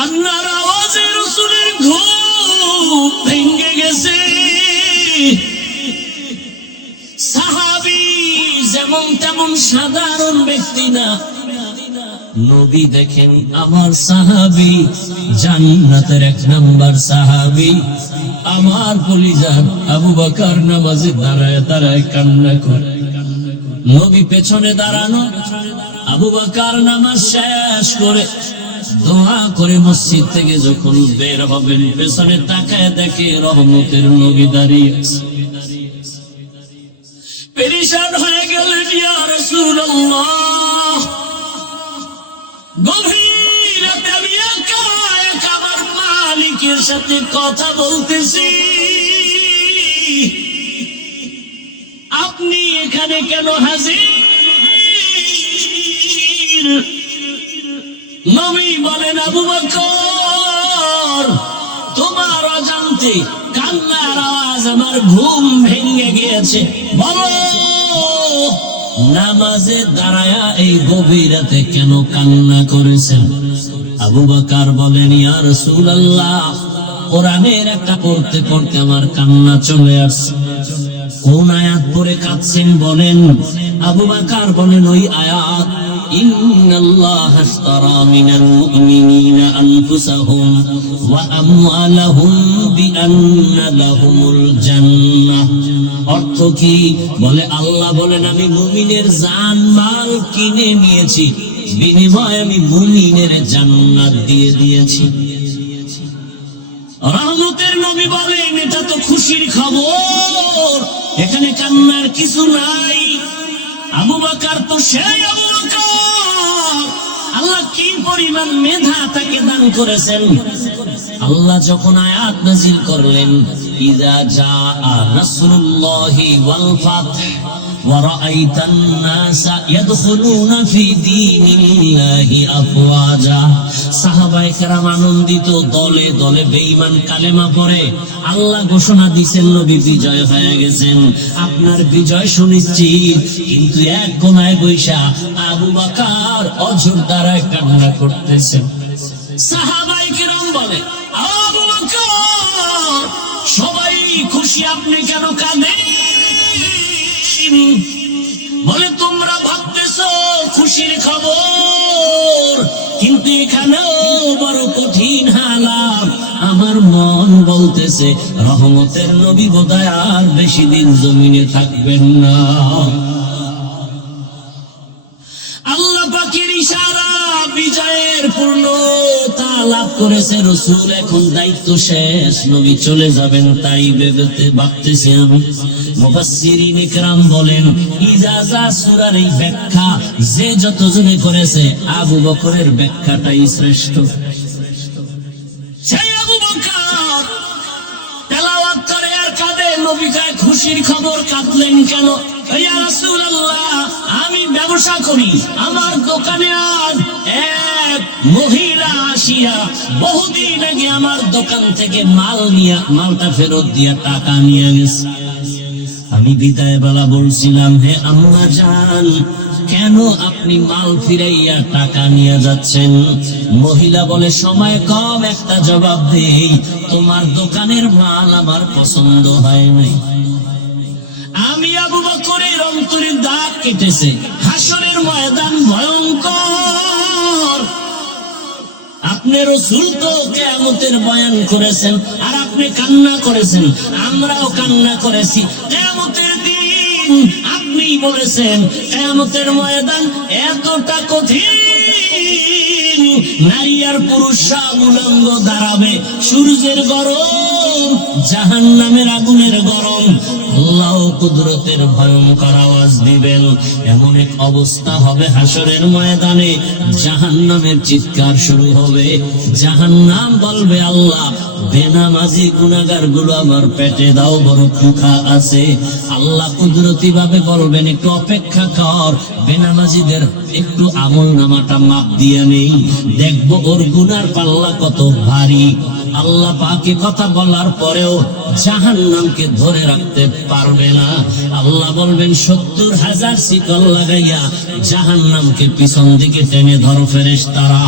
কান্নার আওয়াজে রাসূলের ঘুম ভেঙে গেছে। সাহাবী যেমন তেমন সাধারণ ব্যক্তি না, নবী দেখেন আমার সাহাবী জান্নাতের 1 নাম্বার সাহাবী। আমার কলিজার আবু বকর নামাজে দাঁড়ায় দাঁড়ায় কান্না করে। নবী পেছনে দাঁড়ানো, আবু বকর নামাজ শেষ করে দোয়া করে মসজিদ থেকে যখন বের হবেন, পেছনে তাকায় দেখে রহমতের নবী দাঁড়িয়ে আছে। পেরেশান হয়ে গেলেন, ইয়া রাসূলুল্লাহ, গভীর রাতে আমি একা একা আমার মালিকের সাথে কথা বলতেছি, আপনি এখানে কেন হাজির? নবী বলেন, আবু বকর, তোমার অজান্তে কান্নার আওয়াজ আমার ঘুম ভেঙে গিয়েছে। বলো, নামাজে দাঁড়ায়া এই গভীর রাতে কেন কান্না করেছেন? আবু বকর বলেন, ইয়া রাসূলুল্লাহ, কোরআনের একটা পড়তে পড়তে আমার কান্না চলে আসছে। কোন আয়াত পড়ে কাঁদছেন বলেন? আবু বকর বলেন, ওই আয়াত, ইন্নাল্লাহা আশতারা মিনাল মুমিনিনা আনফুসাহুম ওয়া আমওয়ালাহুম বিআন্না লাহুমুল জান্নাহ। অর্থ কি? বলে আল্লাহ বলেন, আমি মুমিনের জান মাল কিনে নিয়েছি, বিনিময়ে আমি মুমিনের জান্নাত দিয়ে দিয়েছি। রহমতের নবী বলেন, এটা তো খুশির খবর, এখানে কান্নার কিছু নাই। আবু বকর তো সেই আবু বকর, আল্লাহ কি পরিমাণ মেধা তাকে দান করেছেন। আল্লাহ যখন আয়াত নাযিল করলেন, ইযা জাআ নাসরুল্লাহি ওয়াল ফাতহ ওয়া রাআইতান নাসা ইয়াদখুলুনা ফি দীনিল্লাহি আফওয়াজা, সাহাবায়ে কেরাম আনন্দিত, দলে দলে বেঈমান কালেমা পড়ে। আল্লাহ ঘোষণা দিয়েছেন, নবী বিজয় হয়ে গেছেন, আপনার বিজয় সুনিশ্চিত। কিন্তু এক কোণায় বৈশা আবু বকর অঝোর দ্বারায় কান্না করতেছেন। সাহাবায়ে কেরাম বলে, আবু বকর, সবাই খুশি, আপনি কেন কাঁদেন? বলে, তোমরা ভাবতেছো খুশির খবর, কিন্তু এখানেও বড় কঠিন হালাত। আমার মন বলতেছে রহমতের নবী বোধহয় আর বেশি দিন জমিনে থাকবেন না। আল্লাহ পাকের ইশারা, বিজয়ের পূর্ণতা লাভ করেছে রাসূল, এখন দায়িত্ব শেষ, নবী চলে যাবেন, তাই ভেবেতে ভাবতেছি আমি। মুফাসসিরিন ইকরাম বলেন, ইজাজা সূরার এই ব্যাখ্যা যে যতজনে করেছে, আবু বকরের ব্যাখ্যাটাই শ্রেষ্ঠ। সেই আবু বকর তেলাওয়াত করে আর কাঁদে, নবী কয়, খুশির খবর, কাঁদলেন কেন? ইয়া রাসূলুল্লাহ, আমি ব্যবসা করি, আমার দোকানে আজ এক মহিলা আসিয়া বহুদিন আগে আমার দোকান থেকে মালটা ফেরত দিয়া টাকা নিয়ে গেছে। আমি বিদায় বেলা বলছিলাম, হে আম্মা জান, কেন আপনি মাল ফিরাইয়া টাকা নিয়ে যাচ্ছেন? মহিলা বলে, সময় কম, একটা জবাব দেই, তোমার দোকানের মাল আমার পছন্দ হয় নাই। আমি আবু বকরের অন্তরে দাগ কেটেছে। হাসরের ময়দান ভয়ঙ্কর। আপনি রাসূল তো কিয়ামতের বয়ান করেছেন, আর আপনি কান্না করেছেন, আমরাও কান্না করেছি। কিয়ামতের দিন আপনি বলেছেন কিয়ামতের ময়দান এতটা কঠিন, নারী আর পুরুষরা উলঙ্গ দাঁড়াবে, সূর্যের গরম, জাহান্নামের আগুনের গরম, আল্লাহ কুদরতের ভয়ঙ্কর আওয়াজ দিবেন। এমন এক অবস্থা হবে হাসরের ময়দানে, জাহান্নামের চিৎকার শুরু হবে। জাহান্নাম বলবে, আল্লাহ, বেনামাজি গুনাহগার গুলো আমার পেটে দাও, বড় ক্ষুধা আছে। আল্লাহ কুদরতি ভাবে বলবেন, একটু অপেক্ষা কর, বেনামাজিদের একটু আমল নামাটা মাপ দিয়ে নেই, দেখবো ওর গুনার পাল্লা কত ভারী। আল্লাহ পাকে কথা বলার পরেও জাহান্নামকে ধরে রাখতে পারবে না। আল্লাহ বলবেন 70,000 শিকল লাগাইয়া জাহান্নামকে পিছন দিকে টেনে ধরো ফেরেশতারা।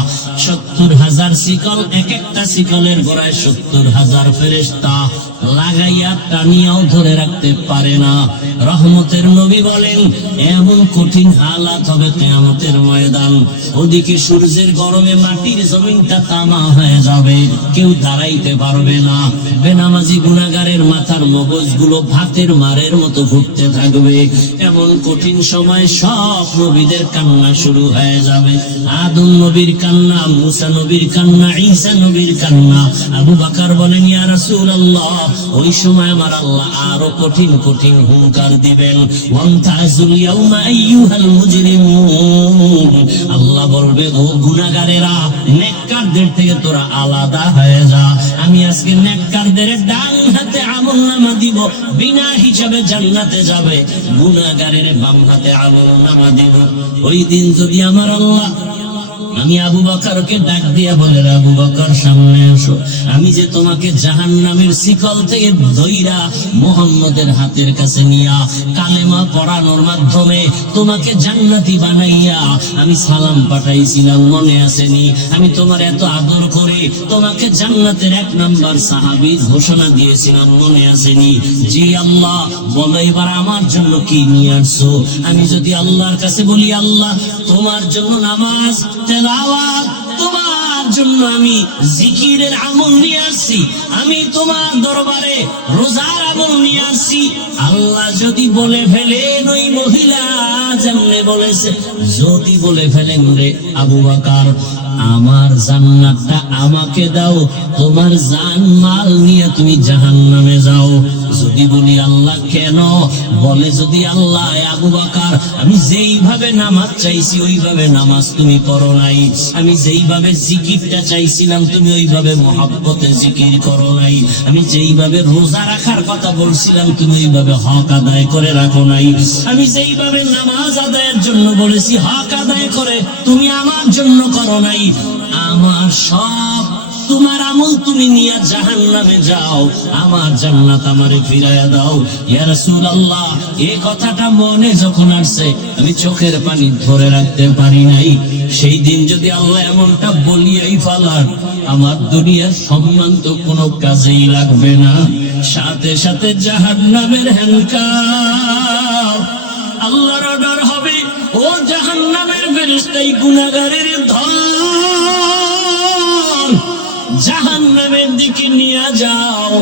70,000 শিকল, এক একটা শিকলের গোড়ায় 70,000 ফেরেশতা লাগাইয়া টানিয়াও ধরে রাখতে পারে না। রহমতের নবী বলেন এমন কঠিন হালাত হবে কিয়ামতের ময়দান, ওদিকে সূর্যের গরমে মাটির জমিনটা তামা হয়ে যাবে, কেউ দাঁড়াইতে পারবে না। বেনামাজি গুনাহগারের মাথার মগজগুলো ভাতের মারের মতো ঘুরতে থাকবে। এমন কঠিন সময় সব নবীদের কান্না শুরু হয়ে যাবে। আদম নবীর কান্না, মুসা নবীর কান্না, ঈসা নবীর কান্না। আবু বকর বলেন ইয়া রাসূলুল্লাহ, ওই সময় আমার আল্লাহ আরো কঠিন কঠিন হুঙ্কার দিবেন। ওয়ান্তাজুল ইয়াউমা আইয়ুহাল মুজরিমুন, আল্লাহ বলবে ও গুনাহগারেরা, নেককারদের থেকে তোরা আলাদা হয়ে যা। আমি আজকে নেককারদের ডান হাতে আমলনামা দিব, বিনা হিসাবে জান্নাতে যাবে। গুনাহগারের বাম হাতে আমলনামা দিব। ওই দিন যদি আমার আল্লাহ, আমি আবু বকরকে ডাক দিয়া বলে আবু বকর সামনে আসো, আমি যে তোমাকে জাহান্নামের শিকল থেকে ধইরা মুহাম্মদের হাতের কাছে নিয়া কালেমা পড়ানোর মাধ্যমে তোমাকে জান্নাতি বানাইয়া আমি সালাম পাঠাইছিলাম, মনে আসেনি? আমি তোমার এত আদর করে তোমাকে জান্নাতের 1 নাম্বার সাহাবী ঘোষণা দিয়েছিলাম, মনে আসেনি? জি আল্লাহ, বলো এবার আমার জন্য কি নিয়ে আসছো? আমি যদি আল্লাহর কাছে বলি আল্লাহ তোমার জন্য নামাজ, তেলাওয়াত, তোমার জন্য আমি জিকিরের আমল নিয়ে আসছি, আমি তোমার দরবারে রোজার আমল নিয়ে আসছি, আল্লাহ যদি বলে ফেলেন ওই মহিলা যেমনে বলেছে, যদি বলে ফেলেন রে আবু বকর আমার জান্নাতটা আমাকে দাও, তোমার জান মাল নিয়ে তুমি জাহান্নামে যাও। যদি বলি আল্লাহ কেন? বলে যদি আল্লাহ আবু বকর আমি যেইভাবে নামাজ চাইছি ওইভাবে নামাজ তুমি করো নাই, আমি যেইভাবে জিকিরটা চাইছিলাম তুমি ওইভাবে মহব্বতে জিকির করো নাই, আমি যেইভাবে রোজা রাখার কথা বলছিলাম তুমি ওইভাবে হক আদায় করে রাখো নাই, আমি যেইভাবে নামাজ আদায়ের জন্য বলেছি হক আদায় করে তুমি আমার জন্য করো নাই, আমার সব তোমার আমল তুমি নিয়ে জাহান্নামে যাও, আমার জান্নাত আমারে ফিরাইয়া দাও। ইয়া রাসূলুল্লাহ, এই কথাটা মনে যখন আসছে আমি চোখের পানি ধরে রাখতে পারি নাই। সেই দিন যদি আল্লাহ এমনটা বলিয়াই ফেলান, আমার দুনিয়ার সম্মান তো কোনো কাজেই লাগবে না, সাথে সাথে জাহান্নামের হ্যান্ডকার আল্লাহর অর্ডার হবে, ও জাহান্নামের ফেরেশতাই গুনাহগারের ধন জাহান্নামের দিকে নিয়ে যাও।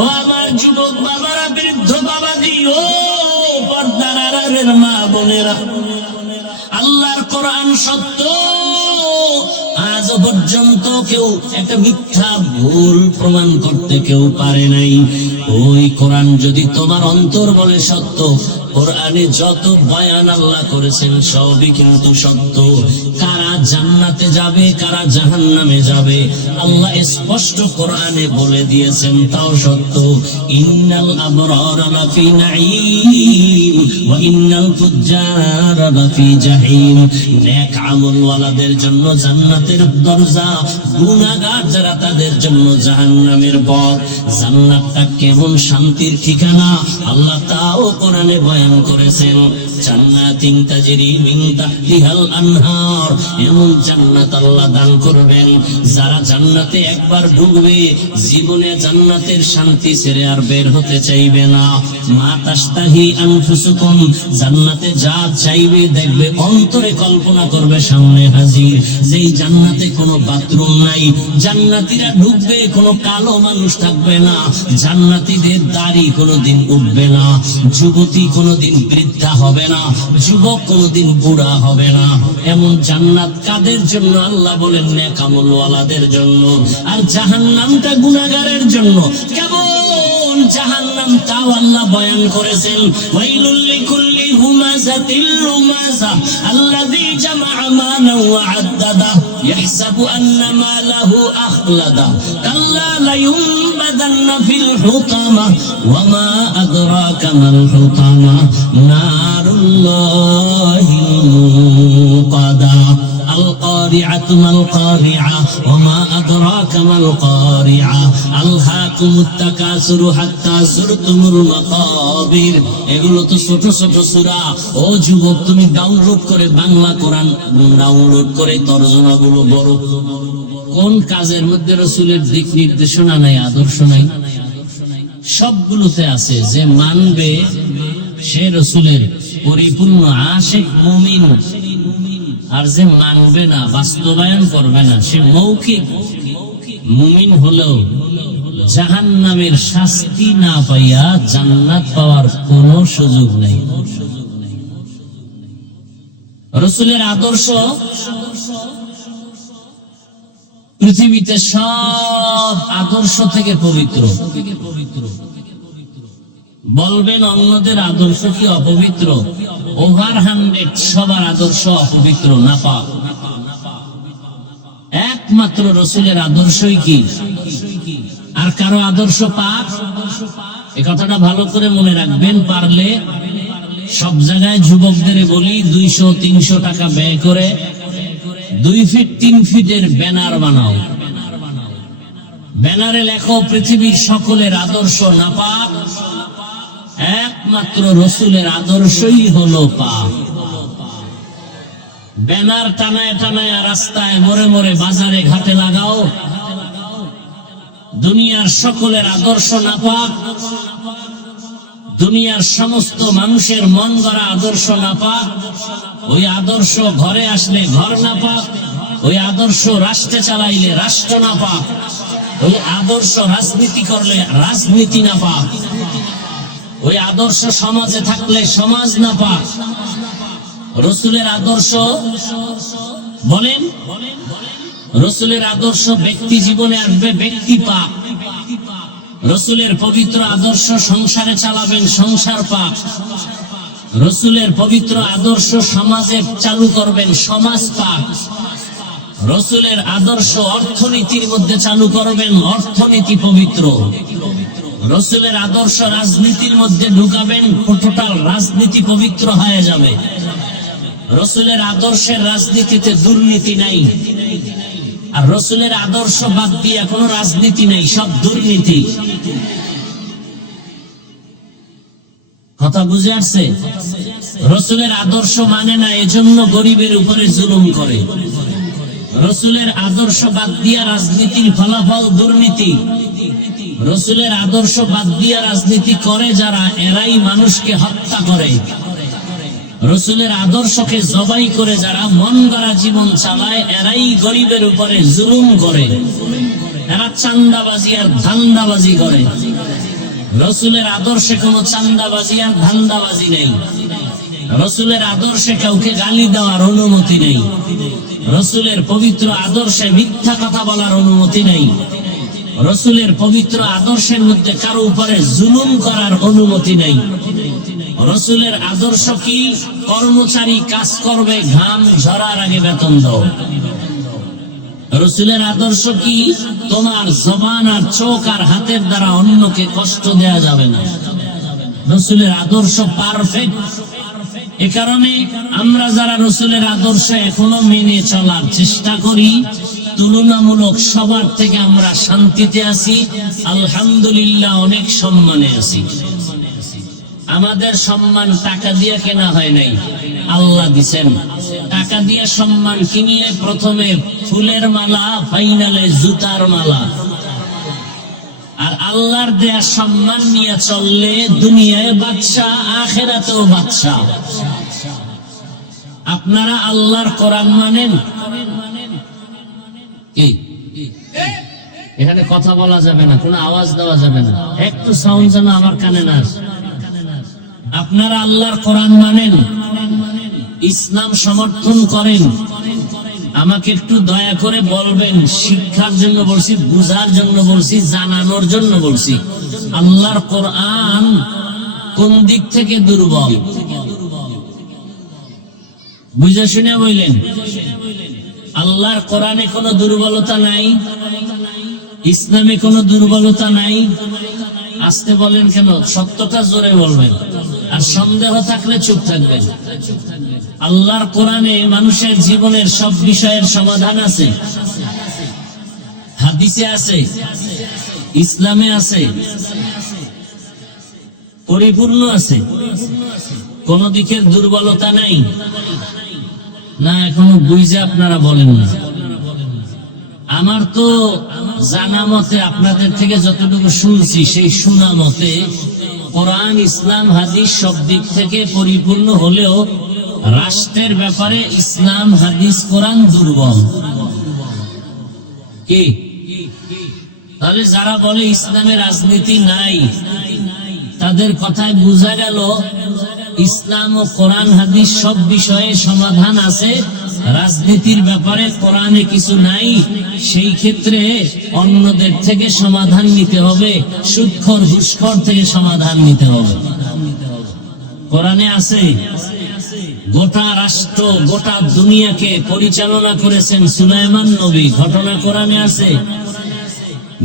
ও আমার যুবক বাবারা, বৃদ্ধ বাবাজি, ও পর্দার আড়ালের মা বোনেরা, আল্লাহর কোরআন সত্য, আজ পর্যন্ত কেউ একটা মিথ্যা ভুল প্রমাণ করতে কেউ পারে নাই। ওই কোরআন যদি তোমার অন্তর বলে সত্য, কোরআনে যত বয়ান আল্লাহ করেছেন সবই কিন্তু সত্য। কারা জান্নাতে যাবে কারা জাহান্নামে যাবে আল্লাহ স্পষ্ট কোরআনে বলে দিয়েছেন, তাও সত্য। ইন্নাল আবরারা লাফি নাঈম ওয়া ইন্নাল ফুজ্জারা লাফি জাহিম। নেক আমলওয়ালাদের জন্য জান্নাতের দরজা, গুনাহগার যারা তাদের জন্য জাহান্নামের পথ। জান্নাতটা কেমন শান্তির ঠিকানা আল্লাহ তাও কোরআনে বয়ান করেছেন। জান্নাতিন তাজরি মিন তাহতিহাল আনহার, এমন জান্নাত আল্লাহ দান করবেন যারা জান্নাতে একবার ঢুকবে জীবনে জান্নাতের শান্তি ছেড়ে আর বের হতে চাইবে না। মা তাশতাহি আনফুসুকুম, জান্নাতে যা চাইবে দেখবে অন্তরে কল্পনা করবে সামনে হাজির। যেই জান্নাতে কোনো বাথরুম নাই, জান্নাতীরা ঢুকবে কোনো কালো মানুষ থাকবে না, জান্নাতীদের দাড়ি কোনোদিন উঠবে না, যুবতী কোনোদিন বৃদ্ধা হবে না, যুবক কোনোদিন বুড়া হবে না। এমন জান্নাত কাদের জন্য? আল্লাহ বলেন নেক আমলওয়ালাদের জন্য। আর জাহান্নামটা গুনাহগারের জন্য। কেমন জাহান্নাম তাও আল্লাহ বয়ান করেছেন। ওয়াইলুল লিকুল্লি হুমাযাতিল লুমাযা আল্লাযী জামা'a মালান ওয়া আদ্দাদা ইয়াহসাবু আন্না মালাহু আখলাদা কাল্লা লায়ুনবাদান্না ফিল হুতামা ওয়া মা আদরাকা মাল হুতামা নারুল্লাহিল মুকাদা। আল القارعة ما القارعة وما أدراك ما القارعة ألهاكم التكاثر حتى زرتم المقابر। এগুলো তো ছোট ছোট সূরা। ও যুবক, তুমি ডাউনলোড করে বাংলা কোরআন ডাউনলোড করে তরজমাগুলো পড়ো। কোন কাজের মধ্যে রাসূলের দিক নির্দেশনা নাই, আদর্শ নাই? সবগুলোতে আছে। যে মানবে সে রাসূলের পরিপূর্ণ আশিক মুমিন, আর যে মানবে না, বাস্তবায়ন করবে না, সে মৌখিক মুমিন হলেও জাহান্নামের শাস্তি না পাইয়া জান্নাত পাওয়ার কোনো সুযোগ নেই। রাসূলের আদর্শ পৃথিবীতে সব আদর্শ থেকে পবিত্র। বলবেন অন্যদের আদর্শ কি অপবিত্র? ওভার 100 সবার আদর্শ অপবিত্র, নাপাক। একমাত্র রাসূলের আদর্শই কি? আর কারো আদর্শ পাক? এই কথাটা ভালো করে মনে রাখবেন। পারলে সব জায়গায় যুবকদের বলি, 200-300 টাকা ব্যয় করে 2 ফিট 3 ফিটের ব্যানার বানাও। ব্যানারে লেখো পৃথিবীর সকলের আদর্শ নাপাক, একমাত্র রাসূলের আদর্শই হলো পাক। ব্যানার টানায় টানায় রাস্তায় মোড়ে মোড়ে বাজারে ঘাটে লাগাও, দুনিয়ার সকলের আদর্শ নাপাক, দুনিয়ার সমস্ত মানুষের মন গড়া আদর্শ নাপাক। ওই আদর্শ ঘরে আসলে ঘর নাপাক, ওই আদর্শ রাষ্ট্রে চালাইলে রাষ্ট্র নাপাক, ওই আদর্শ রাজনীতি করলে রাজনীতি নাপাক, ওই আদর্শ সমাজে থাকলে সমাজ নাপাক। রাসূলের আদর্শ বলেন, রাসূলের আদর্শ ব্যক্তি জীবনে আসবে, ব্যক্তি পাক। রাসূলের পবিত্র আদর্শ সংসারে চালাবেন, সংসার পাক। রাসূলের পবিত্র আদর্শ সমাজে চালু করবেন, সমাজ পাক। রাসূলের আদর্শ অর্থনীতির মধ্যে চালু করবেন, অর্থনীতি পবিত্র। রাসূলের আদর্শ রাজনীতির মধ্যে ঢুকাবেন, টোটাল রাজনীতি পবিত্র হয়ে যাবে। রাসূলের আদর্শের রাজনীতিতে দুর্নীতি নাই, আর রাসূলের আদর্শ বাদ দিয়ে কোনো রাজনীতি নাই, সব দুর্নীতি। কথা বুঝে আসছে? রাসূলের আদর্শ মানে না, এজন্য গরিবের উপরে জুলুম করে। রাসূলের আদর্শ বাদ দিয়া রাজনীতির ফলাফল দুর্নীতি। রাসূলের আদর্শ বাদ দিয়া রাজনীতি করে যারা, এরাই মানুষকে হত্যা করে। রাসূলের আদর্শকে জবাই করে যারা মন গড়া জীবন চালায়, এরাই গরিবের উপরে জুলুম করে। এরা চাঁদাবাজি আর ধান্দাবাজি করে। রাসূলের আদর্শে কোনো চাঁদাবাজি আর ধান্দাবাজি নেই। রাসূলের আদর্শে কাউকে গালি দেওয়ার অনুমতি নেই। রাসূলের পবিত্র আদর্শে মিথ্যা কথা বলার অনুমতি নেই। রাসূলের পবিত্র আদর্শের মধ্যে কারো উপরে জুলুম করার অনুমতি নেই। রাসূলের আদর্শ কি? কর্মচারী কাজ করবে, ঘাম ঝরার আগে বেতন দাও। রাসূলের আদর্শ কি? তোমার জবান আর চোখ আর হাতের দ্বারা অন্যকে কষ্ট দেয়া যাবে না। রাসূলের আদর্শ পারফেক্ট। এ কারণে আমরা যারা রাসূলের আদর্শ এখনো মেনে চলার চেষ্টা করি, তুলনামূলক সবার থেকে আমরা শান্তিতে আছি, আলহামদুলিল্লাহ, অনেক সম্মানে আছি। আমাদের সম্মান টাকা দিয়ে কেনা হয় নাই, আল্লাহ দিছেন। টাকা দিয়ে সম্মান কিনিয়ে প্রথমে ফুলের মালা, ফাইনালে জুতার মালা। আর আল্লাহর দেয়া সম্মান নিয়ে চললে দুনিয়ায় বাদশাহ, আখিরাতেও বাদশাহ। আপনারা আল্লাহর কোরআন মানেন কি? এখানে কথা বলা যাবে না, কোনো আওয়াজ দেওয়া যাবে না, একটু সাউন্ড যেন আমার কানে না আসে। আপনারা আল্লাহর কোরআন মানেন, ইসলাম সমর্থন করেন? আমাকে একটু দয়া করে বলবেন। শিক্ষার জন্য বলছি, বুঝার জন্য বলছি, জানানোর জন্য বলছি। আল্লাহর কোরআন কোন দিক থেকে দুর্বল? বুঝে শুনে বললেন। আল্লাহর কোরআনে কোনো দুর্বলতা নাই, ইসলামে কোনো দুর্বলতা নাই। আসতে বলেন কেন? সত্যটা জোরে বলবেন। আর সন্দেহ থাকলে চুপ থাকবেন। আল্লাহর কোরআনে মানুষের জীবনের সব বিষয়ের সমাধান আছে, হাদিসে আছে, ইসলামে আছে, পরিপূর্ণ আছে, কোন দিকের দুর্বলতা নাই। না এখনো বুঝে আপনারা বলেন না। আমার তো জানা মতে, আপনাদের থেকে যতটুকু শুনছি সেই শোনা মতে, কোরআন ইসলাম হাদিস সব দিক থেকে পরিপূর্ণ হলেও রাষ্ট্রের ব্যাপারে ইসলাম হাদিস কোরআন দুর্বল। কি তাহলে যারা বলে ইসলামে রাজনীতি নাই, তাদের কথায় বোঝা গেল ইসলাম ও কোরআন হাদিস সব বিষয়ে সমাধান আছে, রাজনীতির ব্যাপারে কোরআনে কিছু নাই। সেই ক্ষেত্রে অন্যদের থেকে সমাধান নিতে হবে, সুদখোর ঘুষখোর থেকে সমাধান নিতে হবে। কোরআনে আছে গোটা রাষ্ট্র গোটা দুনিয়াকে পরিচালনা করেছেন সুলাইমান নবী, ঘটনা কোরআনে আছে।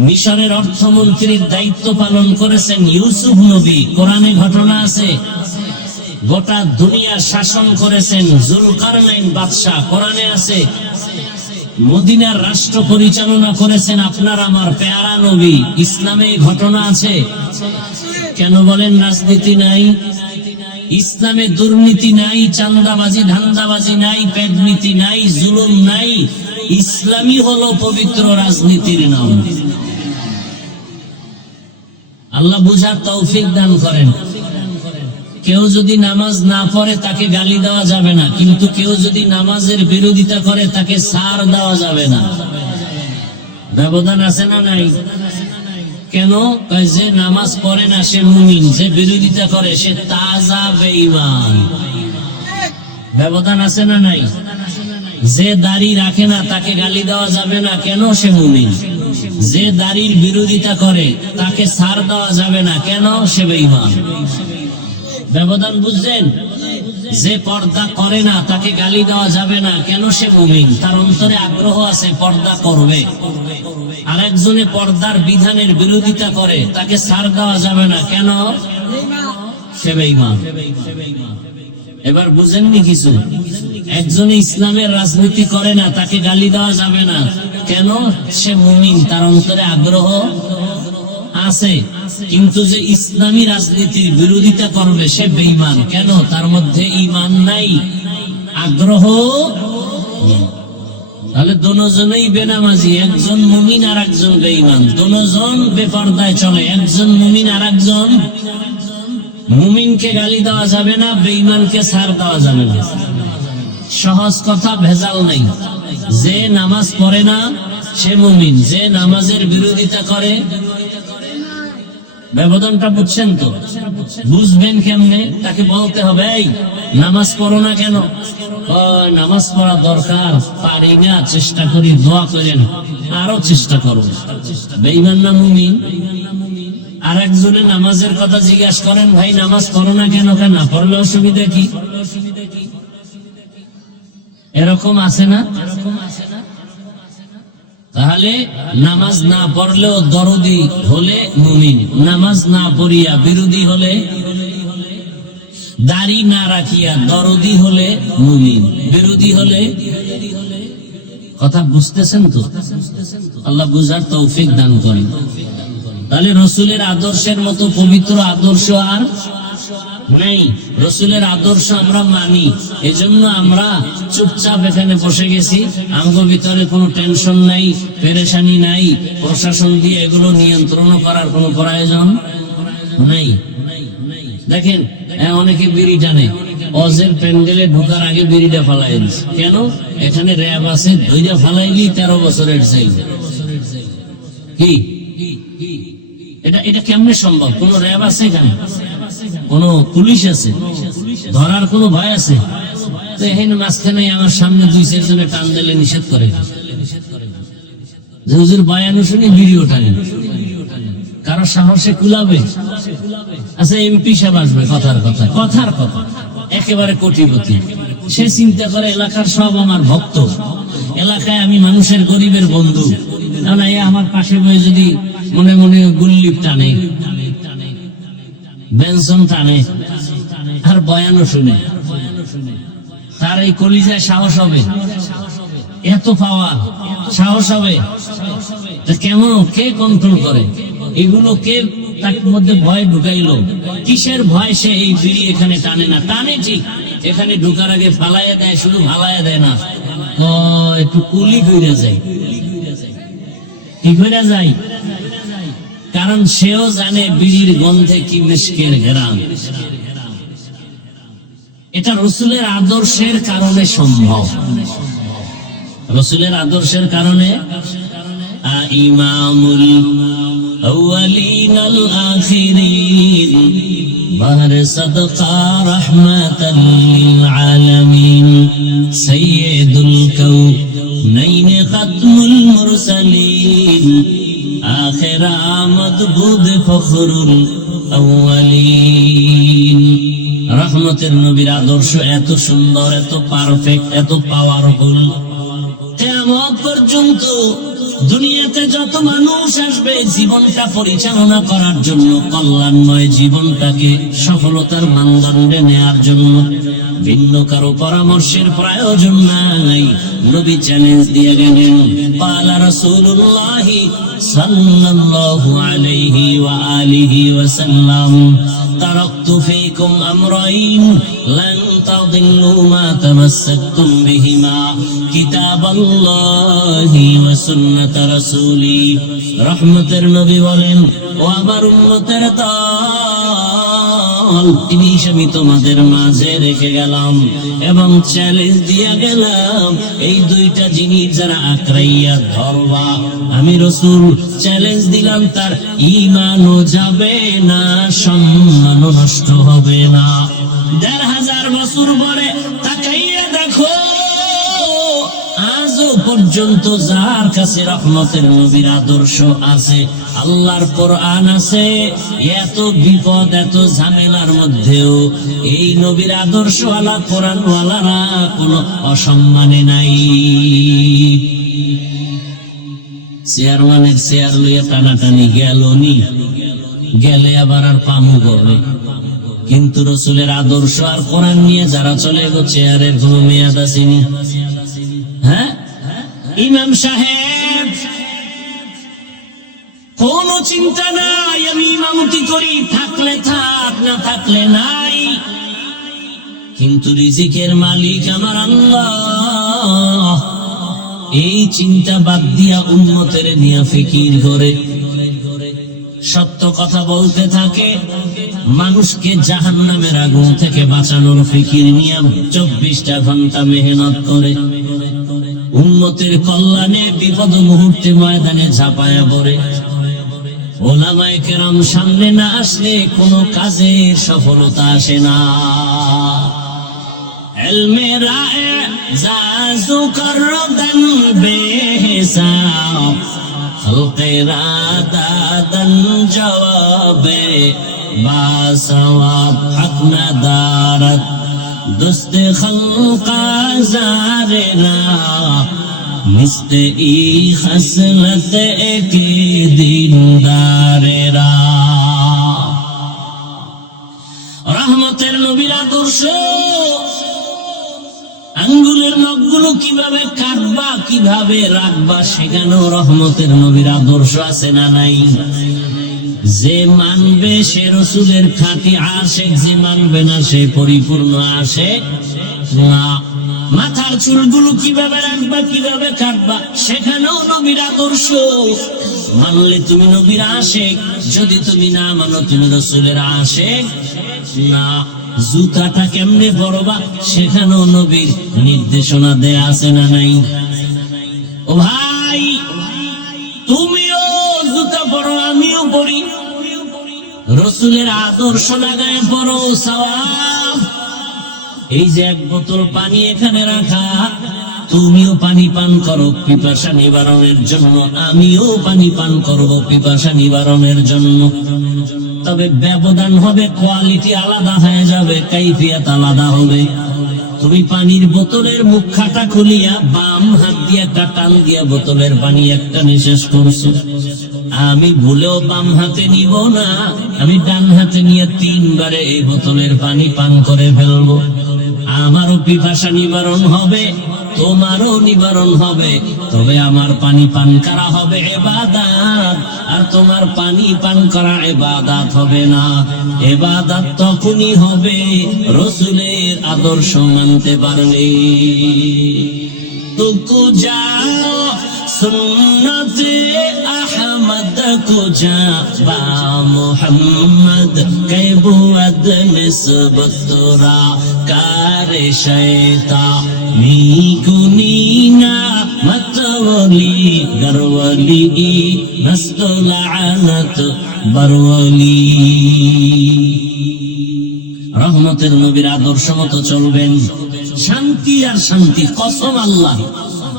মিশরের অর্থমন্ত্রীর দায়িত্ব পালন করেছেন ইউসুফ নবী, কোরআনে ঘটনা আছে। গোটা দুনিয়া শাসন করেছেন জুলকারনাইন বাদশাহ, কোরআনে আছে। মদিনার রাষ্ট্র পরিচালনা করেছেন আপনার আমার পেয়ারা নবী, ইসলামে ঘটনা আছে। কেন বলেন রাজনীতি নাই? ইসলামে দুর্নীতি নাই, চাঁদাবাজি ধান্দাবাজি নাই, পেটনীতি নাই, জুলুম নাই। ইসলামই হলো পবিত্র রাজনীতির নাম। আল্লাহ বুঝার তৌফিক দান করেন। কেউ যদি নামাজ না পড়ে তাকে গালি দেওয়া যাবে না, কিন্তু কেউ যদি নামাজের বিরোধিতা করে তাকে ছাড় দেওয়া যাবে না। ব্যবধান আছে না নাই? কেন? যে নামাজ পড়ে না সে মুমিন, যে বিরোধিতা করে সে তাজা বেঈমান। ব্যবধান আছে না নাই? যে দাড়ি রাখে না তাকে গালি দেওয়া যাবে না, কেন? সে মুমিন। যে দাড়ির বিরোধিতা করে তাকে ছাড় দেওয়া যাবে না, কেন? সে বেঈমান। ব্যবধান বুঝছেন? যে পর্দা করে না তাকে গালি দেওয়া যাবে না, কেন? সে মুমিন, তার অন্তরে আগ্রহ আছে পর্দা করবে। আর একজনে পর্দার বিধানের বিরোধিতা করে তাকে ছাড় দেওয়া যাবে না, কেন? সে বেঈমান। এবার বুঝেননি কিছু? একজনে ইসলামের রাজনীতি করে না তাকে গালি দেওয়া যাবে না, কেন? সে মুমিন, তার অন্তরে আগ্রহ আছে। কিন্তু যে ইসলামী রাজনীতির বিরোধিতা করবে সে বেঈমান, কেন? তার মধ্যে ঈমান নাই, আগ্রহ। তাহলে দুজনেই বেনামাজি, একজন মুমিন আর একজন বেঈমান। দুজন বেপরদায় চলে, একজন মুমিন আর একজন। মুমিনকে গালি দেওয়া যাবে না, বেঈমানকে ছাড় দেওয়া যাবে না। সহজ কথা, ভেজাল নেই। যে নামাজ পড়ে না সে মুমিন, যে নামাজের বিরোধিতা করে। ব্যবধানটা বুঝছেন তো? বুঝবেন কেমনে? তাকে বলতে হবে এই নামাজ পড়ো না কেন? নামাজ পড়া দরকার, পারি না, চেষ্টা করি, দোয়া করেন, আরো চেষ্টা করো। বেঈমান না মুমিন? আর একজনে নামাজের কথা জিজ্ঞাসা করেন, ভাই নামাজ পড়ো না কেন? কেন না পড়লে অসুবিধা কি? এরকম আছে না? তাহলে নামাজ না পড়লেও দরদি হলে মুমিন, নামাজ না পড়িয়া বিরোধী হলে, দাড়ি না রাখিয়া দরদি হলে মুমিন, বিরোধী হলে। কথা বুঝতেছেন তো? আল্লাহ বুঝার তৌফিক দান করেন। তাহলে রসুলের আদর্শের মতো পবিত্র আদর্শ আর নেই। রসুলের আদর্শ আমরা মানি, এজন্য আমরা চুপচাপ এখানে বসে গেছি। আমাদের ভিতরে কোনো টেনশন নাই, পেরেশানি নাই, প্রশাসন দিয়ে এগুলো নিয়ন্ত্রণ করার কোনো প্রয়োজন নাই। দেখেন অনেকে বিড়ি টানে, অজের প্যান্ডেলে ঢোকার আগে বিড়িটা ফালাই দিচ্ছে। কেন? এখানে র্যাব আছে, ধৈর্য ফালাইলি 13 বছরের চাই। কি এটা কেমনে সম্ভব? কোন র্যাব আছে এখানে? কোন পুলিশ আছে? ধরার কোন ভয় আছে? তো এখানে মাঝখানে আমার সামনে 2-4 জনে টান দিলে নিষেধ করে, যে হুজুর বয়ান শুনি ভিডিও টানি। কারো সাহসে কুলাবে? আচ্ছা এমপি সাহেব আসবে, কথার কথা, কথার কথা, একেবারে কোটিপতি। সে চিন্তা করে এলাকার সব আমার ভক্ত, এলাকায় আমি মানুষের গরিবের বন্ধু। না না, আমার পাশে বয়ে যদি মনে মনে গুল্লিপ টানে, বেনসন টানে, তার বয়ানও শুনে, তার এই কলিজায় সাহস হবে, এত পাওয়ার সাহস হবে। কেমন, কে কন্ট্রোল করে এগুলো? কে তার মধ্যে ভয় ঢুকাইলো? কিসের ভয় সে এই বিড়ি এখানে টানে না? টানে ঠিক, এখানে ঢুকার আগে ফালাইয়া দেয়, শুধু ফালাইয়া দেয় না, একটু কুলি হইয়া যায়, কি হইয়া যায়। কারণ সেও জানে বিড়ির গন্ধে কি মিশকের ঘেরান। এটা রসুলের আদর্শের কারণে সম্ভব, রসুলের আদর্শের কারণে। ইমামুল আউয়ালিন আল আখিরিন বাহর সাদকা রাহমাতাল লিল আলামিন সাইয়্যিদুল কাউনাইন খাতমুল মুরসালিন আখির আমদ বুদ ফখরুল আউয়ালিন। রহমতের নবীর আদর্শ এত সুন্দর, এত পারফেক্ট, এত পাওয়ারফুল। কিয়ামত পর্যন্ত দুনিয়াতে যত মানুষ আসবে জীবনটা পরিচালনা করার জন্য, কল্যাণময় জীবনটাকে সফলতার মানদণ্ডে নেয়ার জন্য ভিন্ন কারো পরামর্শের প্রয়োজন নাই। নবী চ্যালেঞ্জ দিয়ে গেলেন, ক্বালা রাসূলুল্লাহ সাল্লাল্লাহু আলাইহি ওয়া আলিহি ওয়াসাল্লাম, তারাকতু ফীকুম আমরাইন লান তাদিল্লু মা তামাসসাকতুম বিহিমা কিতাবাল্লাহি ওয়া সুন্নাত রাসূলি। রহমতের নবী বলেন, ও আমার উম্মতের দল, জিনিস আমি তোমাদের মাঝে রেখে গেলাম এবং চ্যালেঞ্জ দিয়ে গেলাম, এই দুইটা জিনিস যারা আঁকড়াইয়া ধরবা, আমি রাসূল চ্যালেঞ্জ দিলাম, তার ঈমানও যাবে না, সম্মানও নষ্ট হবে না। ১,৫০০ বছর পরে তাকাইয়া দেখো, আজও পর্যন্ত যার কাছে রহমতের নবীর আদর্শ আছে, আল্লাহর কোরআন আছে, এত বিপদ এত ঝামেলার মধ্যেও এই নবীর আদর্শওয়ালা কোরআনওয়ালারা কোনো অসম্মানে নাই। চেয়ারম্যানের চেয়ার লইয়া টানাটানি গেলনি, গেলে আবার আর পামু করবে, কিন্তু রসুলের আদর্শ আর কোরআন নিয়ে যারা চলে গো, চেয়ারের কোনো মেয়াদ আসেনি। হ্যাঁ, ইমাম সাহেব কোন চিন্তা নাই, আমি ইমামতি করি, থাকলে থাক, না থাকলে নাই, কিন্তু রিজিকের মালিক আমার আল্লাহ। এই চিন্তা বাদ দিয়া উম্মতের নিয়ে ফিকির করে সত্য কথা বলতে থাকে, মানুষকে জাহান্নামের আগুন থেকে বাঁচানোর ফিকির নিয়ে 24টা ঘন্টা মেহনত করে, উম্মতের কল্যাণে বিপদ মুহূর্তে ময়দানে ঝাঁপায়া পড়ে। ওলামায়ে কেরাম সামনে না আসলে কোনো কাজে সফলতা আসে না। ইলমে রায়ে জাজু করদান বেহিসাব, খালকে রাদাদান জওয়াবে বাসওয়াব, হক নাদারত দুস্তে খালকা জারেরা, মিস্তে ই খসলত একি দিনদারেরা। রহমতের নবীর আদর্শ, আঙ্গুলের নখগুলো কিভাবে কাটবা, কিভাবে রাখবা, সেখানেও রহমতের নবীর আদর্শ আছে না নাই? যে মানবে সে রসুলের খাঁটি আশেক, যে মানবে না সে পরিপূর্ণ আশেক না। মাথার চুলগুলো কিভাবে রাখবা, কিভাবে কাটবা, সেখানেও নবীর আদর্শ। মানলে তুমি নবীর আশেক, যদি তুমি না মানো তুমি রসুলের আশেক না। জুতাটা কেমনে পরবা, সেখানেও নবীর নির্দেশনা দেয়া আছে না নাই? ও ভাই, তুমিও জুতা পরো, আমিও পরি, রসুলের আদর্শ লাগায় পরো, সওয়াব। এই যে 1 বোতল পানি এখানে রাখা, তুমিও পানি পান করো পিপাসা নিবারণের জন্য, আমিও পানি পান করব পিপাসা নিবারণের জন্য। তবে ব্যবধান হবে, কোয়ালিটি আলাদা হয়ে যাবে, কাইফিয়াত আলাদা হবে। তুমি পানির বোতলের মুখখাটা খুলিয়া বাম হাত দিয়া টান দিয়া বোতলের পানি একটা নিঃশেষ করছো। আমি ভুলেও বাম হাতে নিব না, আমি ডান হাতে নিয়ে 3 বারে এই বোতলের পানি পান করে ফেলবো। আমারও পিপাসা নিবারণ হবে, তোমারও নিবারণ হবে, তবে আমার পানি পান করা হবে ইবাদত, আর তোমার পানি পান করা ইবাদত হবে না। ইবাদত তখনই হবে রাসূলের আদর্শ মানতে পারলে। তো যাও সুন্নতে আহমদ কো যা বা মুহাম্মদ কে বুয়াদ নিসবত তোরা কারে শয়তা মি কুনিনা মতওয়ালি গরওয়ালি নসল আনত বরওয়ালি। রহমতের নবীর আদর্শ মতো চলবেন, শান্তি আর শান্তি। কসম আল্লাহ,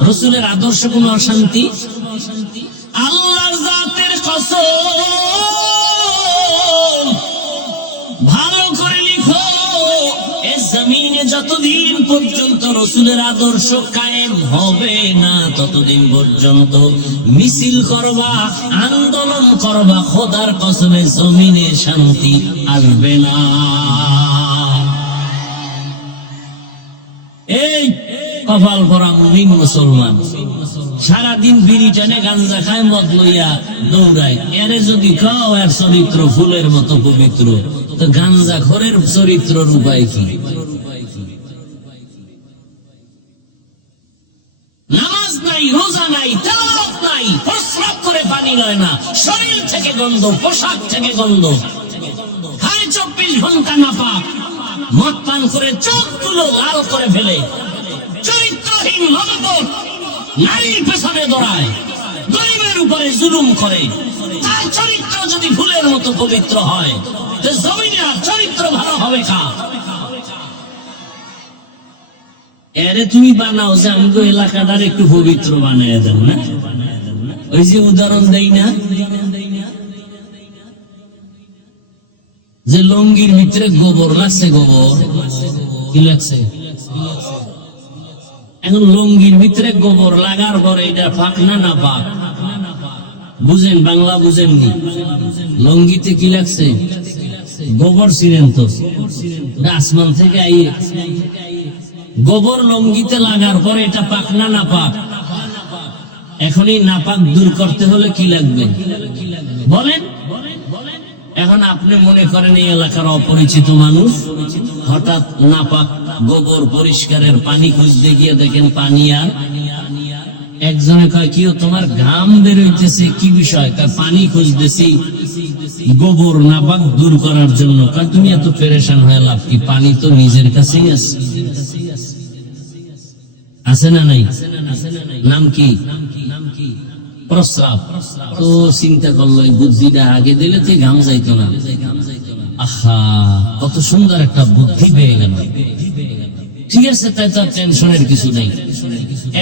রাসূলের আদর্শ কোন অশান্তি? আল্লাহর জাতের কসম, ভালো করে লিখো, এই জমিনে যতদিন পর্যন্ত রাসূলের আদর্শ কায়েম হবে না, ততদিন পর্যন্ত মিছিল করবা, আন্দোলন করবা, খোদার কসমে জমিনে শান্তি আসবে না। এই কপাল ভরা মুমিন মুসলমান সারাদিন বিড়ি টানে, গাঞ্জা খায়, মদ লইয়া দৌড়ায়। এরে যদি খাও এর চরিত্র ফুলের মতো পবিত্র, তো গাঞ্জা খোরের চরিত্র রূপায় কি? নামাজ নাই, রোজা নাই, তেলাওয়াত নাই, প্রস্রাব করে পানি লয় না, শরীর থেকে গন্ধ, পোশাক থেকে গন্ধ, খায় 24 ঘন্টা নাপাক, মদ পান করে চোখগুলো লাল করে ফেলে, চরিত্রহীন লম্পট, নারীর পেছনে দৌড়ায়, গরিবের উপরে জুলুম করে। তার চরিত্র যদি ফুলের মতো পবিত্র হয়, তো জমিনে আর চরিত্র ভালো হবে কা? এরে তুমি বানাও যে আমগো এলাকাটার একটু পবিত্র বানায় দেন না। ওই যে উদাহরণ দেই না, যে লঙ্গির ভিতরে গোবর লাগছে, গোবর কি লাগছে? এখন লঙ্গির ভিতরে গোবর লাগার পরে এটা পাক না না পাক? বুঝেন, বাংলা বুঝেননি? লঙ্গিতে কি লাগছে? গোবর ছিলেন তো, আসমান থেকে আইয়ে গোবর লঙ্গিতে লাগার পরে এটা পাক না না পাক? এখন এই নাপাক দূর করতে হলে কি লাগবে বলেন? এখন আপনি মনে করেন এই এলাকার অপরিচিত মানুষ, হঠাৎ নাপাক গোবর পরিষ্কারের পানি খুঁজতে গিয়ে দেখেন পানি আর। একজনে কয়, কি তোমার ঘাম বেরোইতেছে, কি বিষয়? পানি খুঁজতেছি গোবর নাপাক দূর করার জন্য। কয়, তুমি এত পেরেশান হয়ে লাভ কি? পানি তো নিজের কাছেই আছে, আছে না নাই? নাম কি? প্রস্রাব। তো চিন্তা করলো, এই বুদ্ধিটা আগে দিলে তো ঘাম যাইতো না। আহা, কত সুন্দর একটা বুদ্ধি পেয়ে গেল। ঠিক আছে, তাই তো টেনশনের কিছু নেই।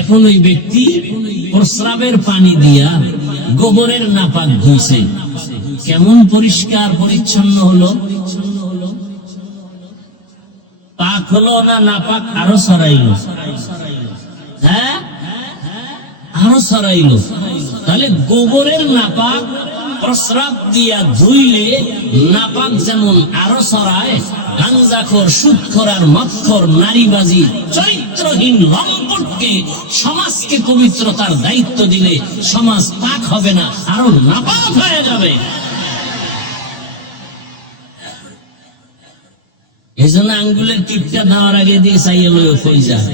এখন ওই ব্যক্তি প্রস্রাবের পানি দিয়া গোবরের নাপাক ধুইছে, কেমন পরিষ্কার পরিচ্ছন্ন হলো? পাক হলো না নাপাক আরো ছড়াইল? হ্যাঁ, আরো ছড়াইল। তাহলে গোবরের নাপাক প্রস্রাব দিয়া ধুইলে নাপাক যেমন আরো ছড়ায়, গাঞ্জাখোর, সুদখোর আর মদখোর, নারীবাজি, চরিত্রহীন লম্পটকে সমাজকে পবিত্রতার দায়িত্ব দিলে সমাজ পাক হবে না, আরো নাপাক হয়ে যাবে। এই জন্য আঙ্গুলের টিপটা দেওয়ার আগে দিয়ে চাইয়ে লইও কই যায়।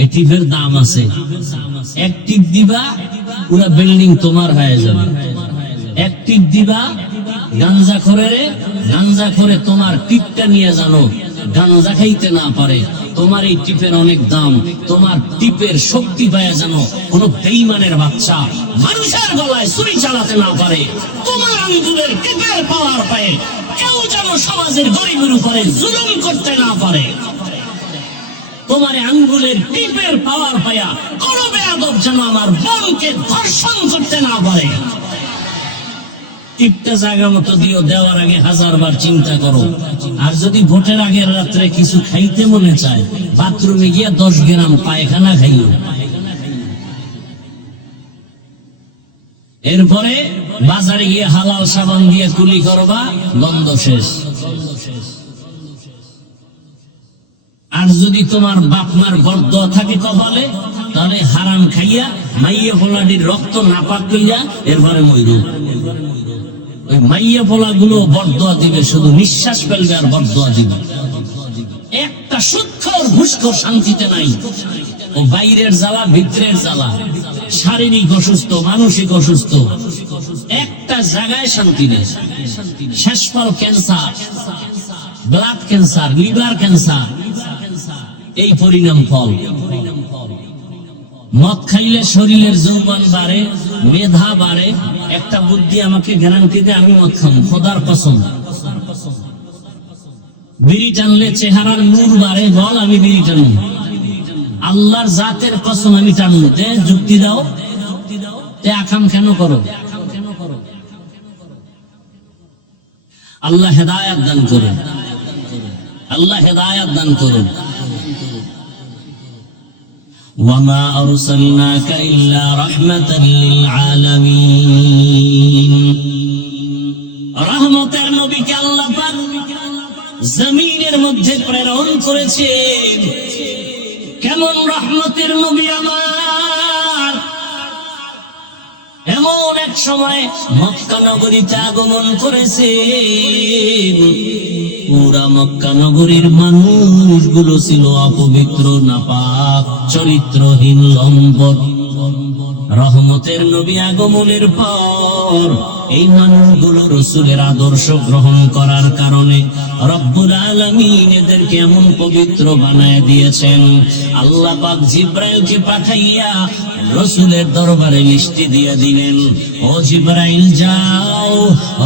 এই টিপের দাম আছে, এক টিপ দিবা পুরা বিল্ডিং তোমার হয়ে যাবে। এক টিপ দিবা গাঞ্জা করে তোমার টিপটা নিয়ে জানো গাঞ্জা খাইতে না পারে, তোমার এই টিপের অনেক দাম, তোমার টিপের শক্তি পায় জানো কোন বেঈমানের বাচ্চা মানুষের গলায় ছুরি চালাতে না পারে, তোমার আঙ্গুলের টিপের পাওয়ার পায় কেউ যেন সমাজের গরিবের উপরে জুলুম করতে না পারে। তোমার আঙ্গুলের টিপের পাওয়ার পায়া কোন বেয়াদব যেন আমার বোনকে ধর্ষণ করতে না পারে। টিপটা জায়গা মতো দিও, দেওয়ার আগে 1000 বার চিন্তা করো। আর যদি ভোটের আগের রাত্রে কিছু খাইতে মনে চায়, বাথরুমে গিয়া 10 গ্রাম পায়খানা খাইও। এরপরে বাজারে গিয়ে হালাল সাবান দিয়ে কুলি করবা, গন্ধ শেষ। আর যদি তোমার বাপ মার বরদোয়া থাকে কপালে, তাহলে হারাম খাইয়া মাইয়া ফোলাটির রক্ত নাপাক কইয়া এরপরে মইরু। ওই মাইয়া ফোলা গুলো বরদোয়া দিবে, শুধু নিঃশ্বাস ফেলবে আর বরদোয়া দিবে। একটা সুৎখর ঘুষখোর শান্তিতে নাই। ও বাইরের জ্বালা, ভিতরের জ্বালা, শারীরিক অসুস্থ, মানসিক অসুস্থ, একটা জায়গায় শান্তি নেই। শেষফল cancer, blood cancer, liver cancer, এই পরিণাম ফল। মদ খাইলে শরীরের যৌবন বাড়ে, মেধা বাড়ে। একটা বুদ্ধি আমাকে গ্যারান্টি দেয়, আমি মদ খাবো, খোদার কসম। বিড়ি টানলে চেহারার নূর বাড়ে, বল আমি বিড়ি টানবো। আল্লাহর জাতের কসম আমি টানবো। যুক্তি দাও, তে আকাম কেন করো? আল্লাহ হেদায়াত দান করুন, আল্লাহ হেদায়াত দান করুন। ওয়ামা আরসালনাকা ইল্লা রাহমাতাল লিল আলামিন। রহমতের নবীকে আল্লাহ পাক জমিনের মধ্যে প্রেরণ করেছেন। কেমন রহমতের নবী আমার! এমন এক সময় মক্কা নগরীতে আগমন করেছেন। পুরা মক্কা নগরীর মানুষগুলো ছিল অপবিত্র, নাপাক, চরিত্রহীন, লম্পট। রহমতের নবী আগমনের পর এই মানুষগুলো রাসূলের আদর্শ গ্রহণ করার কারণে রব্বুল আলামিন এদেরকে এমন পবিত্র বানায় দিয়েছেন। আল্লাহ পাক জিবরাইলকে পাঠাইয়া রাসূলের দরবারে লিস্টি দিয়ে দিলেন, ও জিবরাইল যাও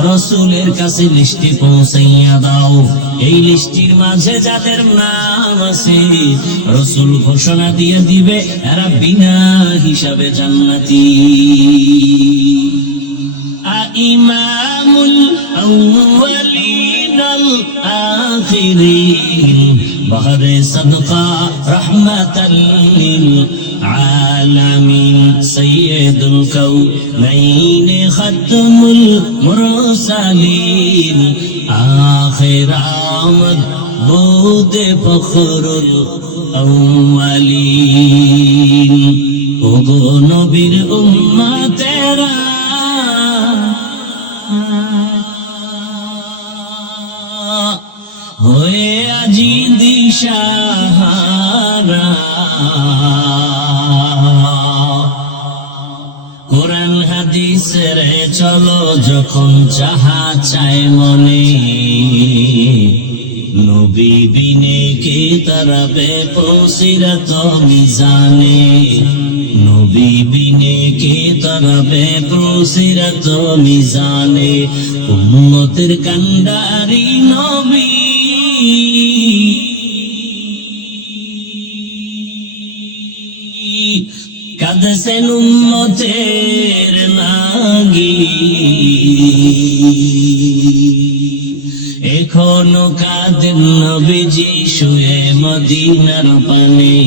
রাসূলের কাছে লিস্টি পৌঁছাইয়া দাও। এই লিস্টির মাঝে যাদের নাম আছে রাসূল ঘোষণা দিয়ে দিবে এরা বিনা হিসাবে জান্নাতি। ইমামুল আউয়ালিন আল আখিরিন বাহরে সাদকা রাহমাতাল লিল আলামিন সাইয়্যিদুল কাউনাইন খাতমুল মুরসালিন আখির আমদ বুদে ফখরুল আউয়ালিন। ওগো নবীর উম্মতেরা হয়ে আজি দিশাহারা, কোরআন হাদিসের চলো যখন যাহা চায় মনে, নবী বিনে কে তারাবে পৌঁছিরাত মিজানে, নবী বিনে কে তারাবে পৌঁছিরাত মিজানে। উম্মতের কান্ডারি নবী কাঁদছেন উম্মতের লাগি, এখনো কাঁদেন নবীজি শুয়ে মদিনার পানে,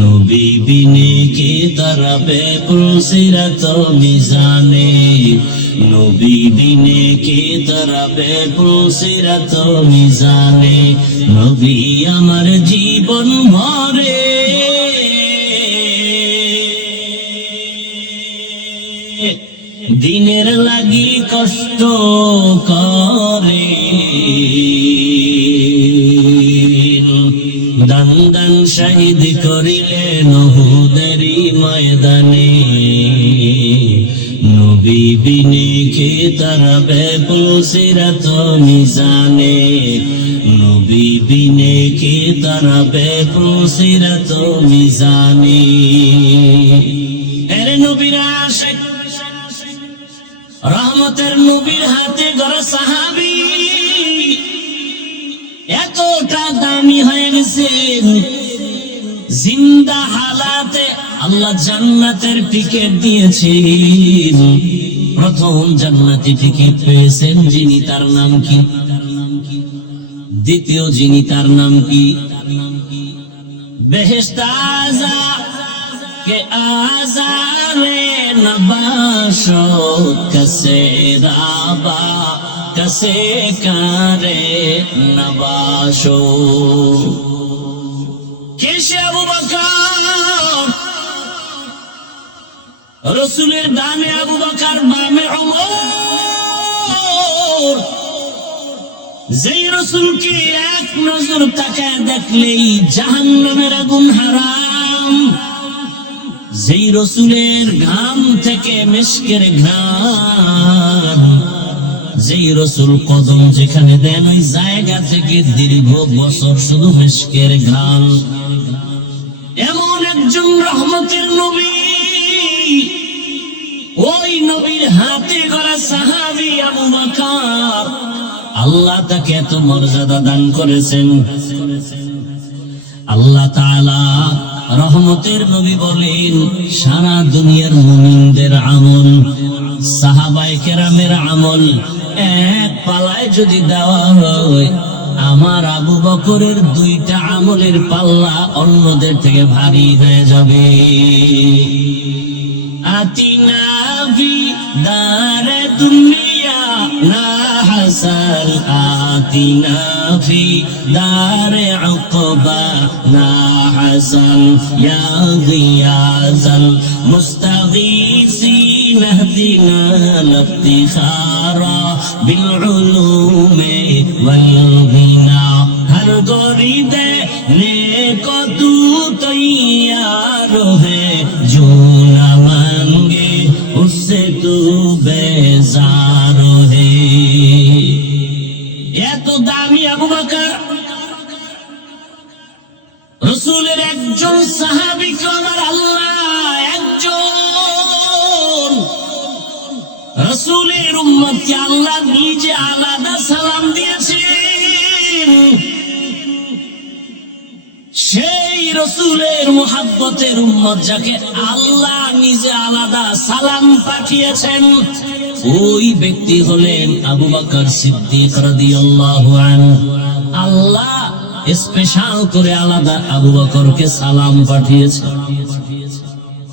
নবী বিনে কে তারাবে পৌঁছিরাত মিজানে, নবী বিনে কে তারাবে পৌঁছিরাত মিজানে। নবী আমার জীবন ভরে দিনের লাগি কষ্ট করে, দান দান শহীদ করিলেন উহুদেরই ময়দানে, নবী বিনে কে তারাবে পৌঁছিরাত মিজানে, নবী বিনে কে তারাবে পৌঁছিরাত মিজানে। এরে নবীর আশিক রহমতের নবীর হাতে গড়া সাহাবী এতটা দামি হয়ে গেছে, জিন্দা হালাতে আল্লাহ জান্নাতের টিকিট দিয়েছেন। প্রথম জান্নাতি টিকিট পেয়েছেন যিনি, তার নাম কি? দ্বিতীয় যিনি, তার নাম কি? বেহেশত আযা কে আযারে নবাশত কসে রাবা কসে কারে নবাশো। কেশে আবু বকর, রাসূলের ডানে আবু বকর, বামে ওমর। যেই রাসূলকে এক নজর তাকায় দেখলেই জাহান্নামের আগুন হারাম, যেই রাসূলের ঘাম থেকে মিশকের ঘ্রাণ, যেই রাসূল কদম যেখানে দেন ওই জায়গা থেকে দীর্ঘ বছর শুধু মিশকের ঘ্রাণ। এমন একজন রহমতের নবী, ওই নবীর হাতে গড়া সাহাবী আবু বকর, আল্লাহ তাকে এত মর্যাদা দান করেছেন। আল্লাহ তাআলা রহমতের নবী বলেন, সারা দুনিয়ার মুমিনদের আমল, সাহাবায়ে কেরামের আমল এক পালায় যদি দেওয়া হয়, আমার আবু বকরের দুইটা আমলের পাল্লা অন্যদের থেকে ভারী হয়ে যাবে। আতিনা বি দারে দুনিয়া না হাসান, আতিনা ফি দারে উকবা না হাসান, ইয়া গিয়াজাল মুস্তাগীসিন ইহদিনা লিফতিখারা বিল উলুমি ওয়াল গিনা। হর গরিদে নেকো তু তৈয়ার হে, जो न मांगे उससे तू बेजार है। এত দামি আবু বকর, রাসূলের একজন সাহাবীকে আমার আল্লাহ একজন রাসূলের উম্মতকে আল্লাহ নিজে আলাদা সালাম দিয়েছেন। সেই রাসূলের মুহাব্বতের উম্মত যাকে আল্লাহ নিজে আলাদা সালাম পাঠিয়েছেন, ওই ব্যক্তি হলেন আবু বকর সিদ্দিক রাদিয়াল্লাহু আনহু। আল্লাহ স্পেশাল করে আলাদা আবু বকরকে সালাম পাঠিয়েছেন।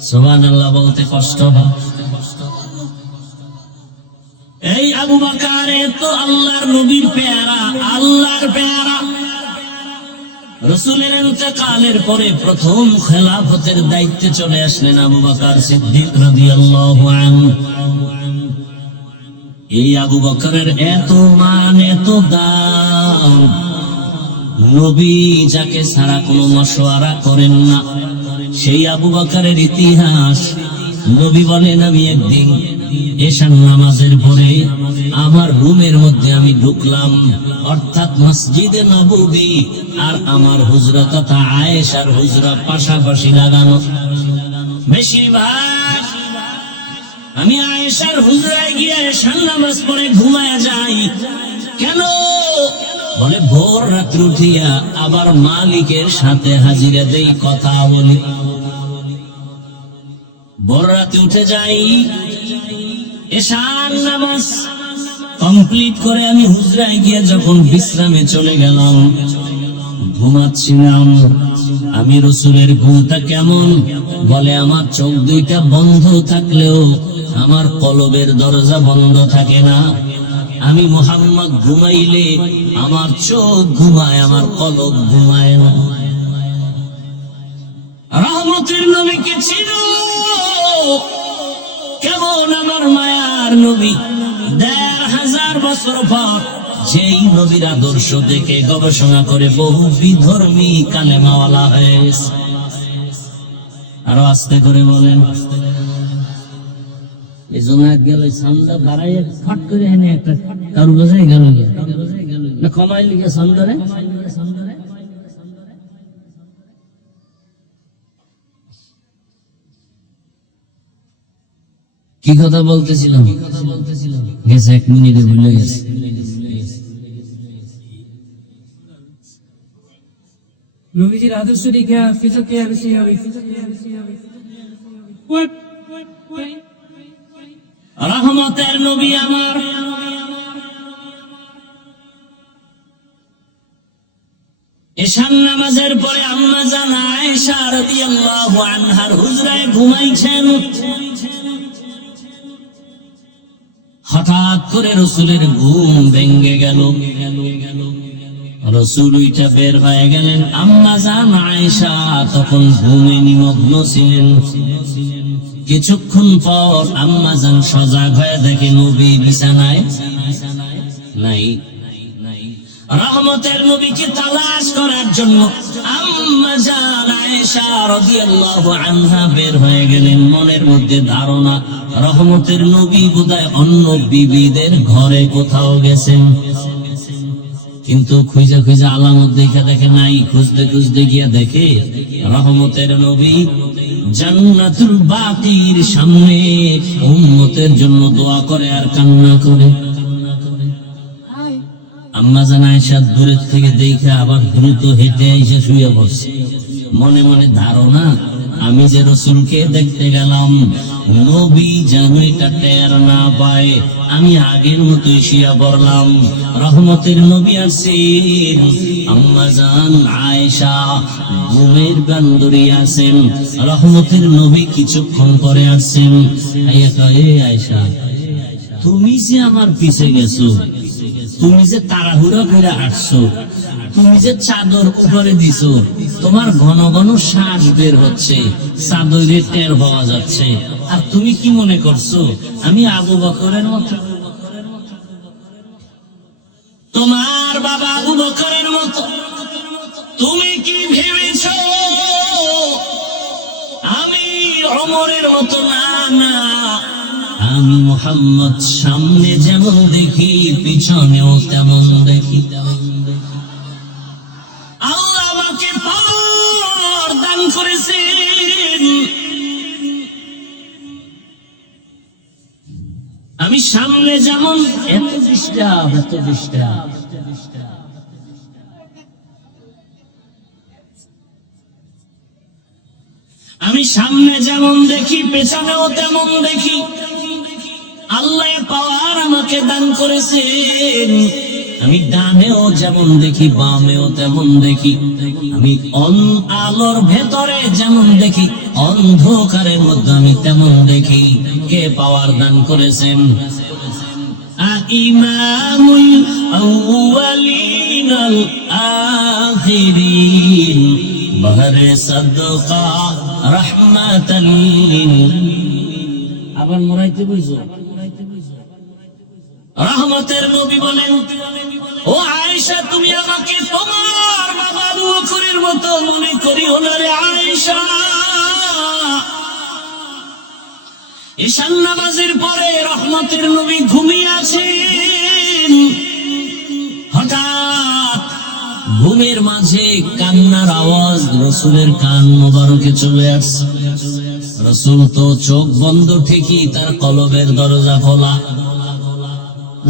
সুবহানাল্লাহ বলতে কষ্ট হয়। এই আবু বকর তো আল্লাহর নবীর পেয়ারা, আল্লাহর পেয়ারা। রাসূলের ইন্তেকালের পরে প্রথম খেলাফতের দায়িত্বে চলে আসলেন আবু বকর সিদ্দিক রাদিয়াল্লাহু আনহু। এই আবু বকরের এত মান, এত দাম, নবী যাকে ছাড়া কোনো মশওয়ারা করেন না, সেই আবু বকরের ইতিহাস। নবী বলেন, আমি একদিন এশার নামাজের পরে আমার রুমের মধ্যে আমি ঢুকলাম, অর্থাৎ মসজিদে নববী আর আমার হুজরা তথা আয়েশার হুজরা পাশাপাশি লাগানো। বেশিরভাগ আমি আয়েশার হুজরায় গিয়ে এশার নামাজ পড়ে ঘুমায় যাই। কেন? বলে ভোর রাত্রে উঠিয়া আবার মালিকের সাথে হাজিরা দেই, কথা বলি। ভোর রাতে উঠে যাই, এশার নামাজ কমপ্লিট করে আমি হুজরায় গিয়ে যখন বিশ্রামে চলে গেলাম, ঘুমাচ্ছিলাম। আমি রাসূলের ঘুমটা কেমন? বলে আমার চোখ দুইটা বন্ধ থাকলেও আমার কলবের দরজা বন্ধ থাকে না। আমি মুহাম্মদ ঘুমাইলে আমার চোখ ঘুমায়, আমার কলব ঘুমায় না। রহমতের নবীকে ছিল কেমন আমার মায়ার নবী। ১৫০০ বছর পর যেই নবীর আদর্শ দেখে গবেষণা করে বহু বিধর্মী কালেমাওয়ালা হয়েছে। আরো আস্তে করে বলেন। এই জন্য গেল সান্দা বাড়াইয়া ফট করে এনে একটা কারু বোঝাই গেল না, কমাই লিখে সান্দারে কি কথা বলতেছিলাম? গেছে 1 মিনিটে ভুলে গেছে। নবীজির আদর্শ দেখে ফিতকে বেশি হবে। রহমতের নবী আমার এশার নামাজের পরে আম্মা জান আয়েশা রাদিয়াল্লাহু আনহার হুজরায় ঘুমাইছেন। হঠাৎ করে রাসূলের ঘুম ভেঙে গেল। রাসূল উঠে বের হয়ে গেলেন। আম্মা জান আয়েশা তখন ঘুমে নিমগ্ন ছিলেন। কিছুক্ষণ পর আম্মা জান সজাগ হয়ে দেখে নবী বিছানায় নাই। রহমতের নবীকে তালাশ করার জন্য আম্মা জান আয়েশা রাদিয়াল্লাহু আনহা বের হয়ে গেলেন। মনের মধ্যে ধারণা রহমতের নবী বোধহয় অন্য বিবিদের ঘরে কোথাও গেছেন, কিন্তু খুঁজে খুঁজে আলামত দেখে নাই। খুঁজতে খুঁজতে গিয়া দেখে রহমতের নবী জান্নাতুল বাকির সামনে উম্মতের জন্য দোয়া করে আর কান্না করে। আম্মা জান আয়েশা দূরের থেকে দেখে আবার দ্রুত হেঁটে এসে শুয়ে পড়ছে। মনে মনে ধারণা আমি যে রাসূলকে দেখতে গেলাম নবী যেন এটা টের না পায়, আমি আগের মতোই শুয়ে পড়লাম। রহমতের নবী আছেন, আম্মা জান আয়েশা ঘুমের বান্দরি আছেন। রহমতের নবী কিছুক্ষণ পরে আসছেন। আয়েশা, তুমি যে আমার পিছে গেছো, তুমি যে তাড়াহুড়া করে আসছো, তুমি যে চাদর উপরে দিছো, তোমার ঘন ঘন শ্বাস বের হচ্ছে, চাদরে টের পাওয়া যাচ্ছে, আর তুমি কি মনে করছো আমি আবু বকরের মতো? তোমার বাবা আবু বকরের মতো তুমি কি ভেবেছো আমি ওমরের মতো? না না, আমি মুহাম্মদ সামনে যেমন দেখি পিছনেও তেমন দেখি। আল্লাহ আমাকে পাওয়ার দান করেছেন, আমি সামনে যেমন এত দৃষ্টা আমি সামনে যেমন দেখি পেছনেও তেমন দেখি। আল্লাহ পাওয়ার আমাকে দান করেছেন, আমি ডানেও যেমন দেখি বামেও তেমন দেখি। আমি আলোর ভেতরে যেমন দেখি অন্ধকারের মধ্যে আমি তেমন দেখি। কে পাওয়ার দান করেছেন? ইমামুল আউয়ালিন আল আখিরিন বহরে সাদকা রাহমাতাল লিল। আবার মোরাইতে বুঝো রহমতের নবী বলেন, ও আয়েশা, তুমি আমাকে তোমার বাবা আবু বকরের মতো মনে করিও না রে আয়েশা। ঈশান নামাজের পরে রহমতের নবী ঘুমিয়ে আছেন। হঠাৎ ঘুমের মাঝে কান্নার আওয়াজ রাসূলের কান মোবারকে চলে আসছে। রাসূল তো চোখ বন্ধ ঠিকই, তার কলবের দরজা খোলা।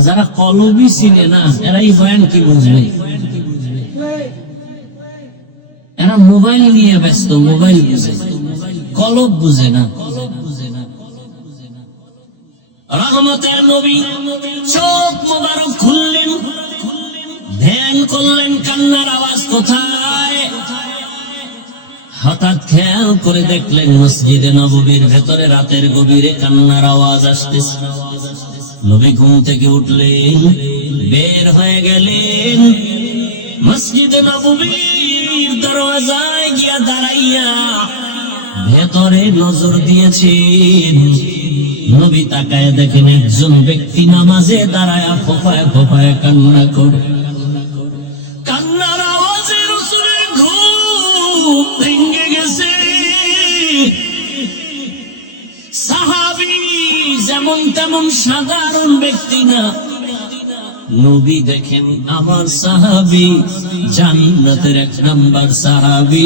যারা কলবই চিনে না এরাই বয়ান কি বুঝবে? এরা মোবাইল নিয়ে ব্যস্ত, মোবাইল বুঝে, কলব বুঝে না। রহমতের নবী চোখ মোবারক খুললেন, ধ্যান করলেন কান্নার আওয়াজ কোথায়। হঠাৎ খেয়াল করে দেখলেন মসজিদে নববীর ভেতরে রাতের গভীরে কান্নার আওয়াজ আসতেছে। নবী ঘুম থেকে উঠলেন, বের হয়ে গেলেন, মসজিদে নববীর দরওয়াজায় গিয়া দাঁড়াইয়া ভেতরে নজর দিয়েছেন। নবী তাকায় দেখেন একজন ব্যক্তি নামাজে দাঁড়ায়া ফোঁপায় ফোঁপায় কান্না করে। কান্নার আওয়াজে রাসূলের ঘুম ভেঙে গেছে। সাহাবী যেমন তেমন সাধারণ ব্যক্তি না, নবী দেখেন আমার সাহাবী জান্নাতের 1 নাম্বার সাহাবী,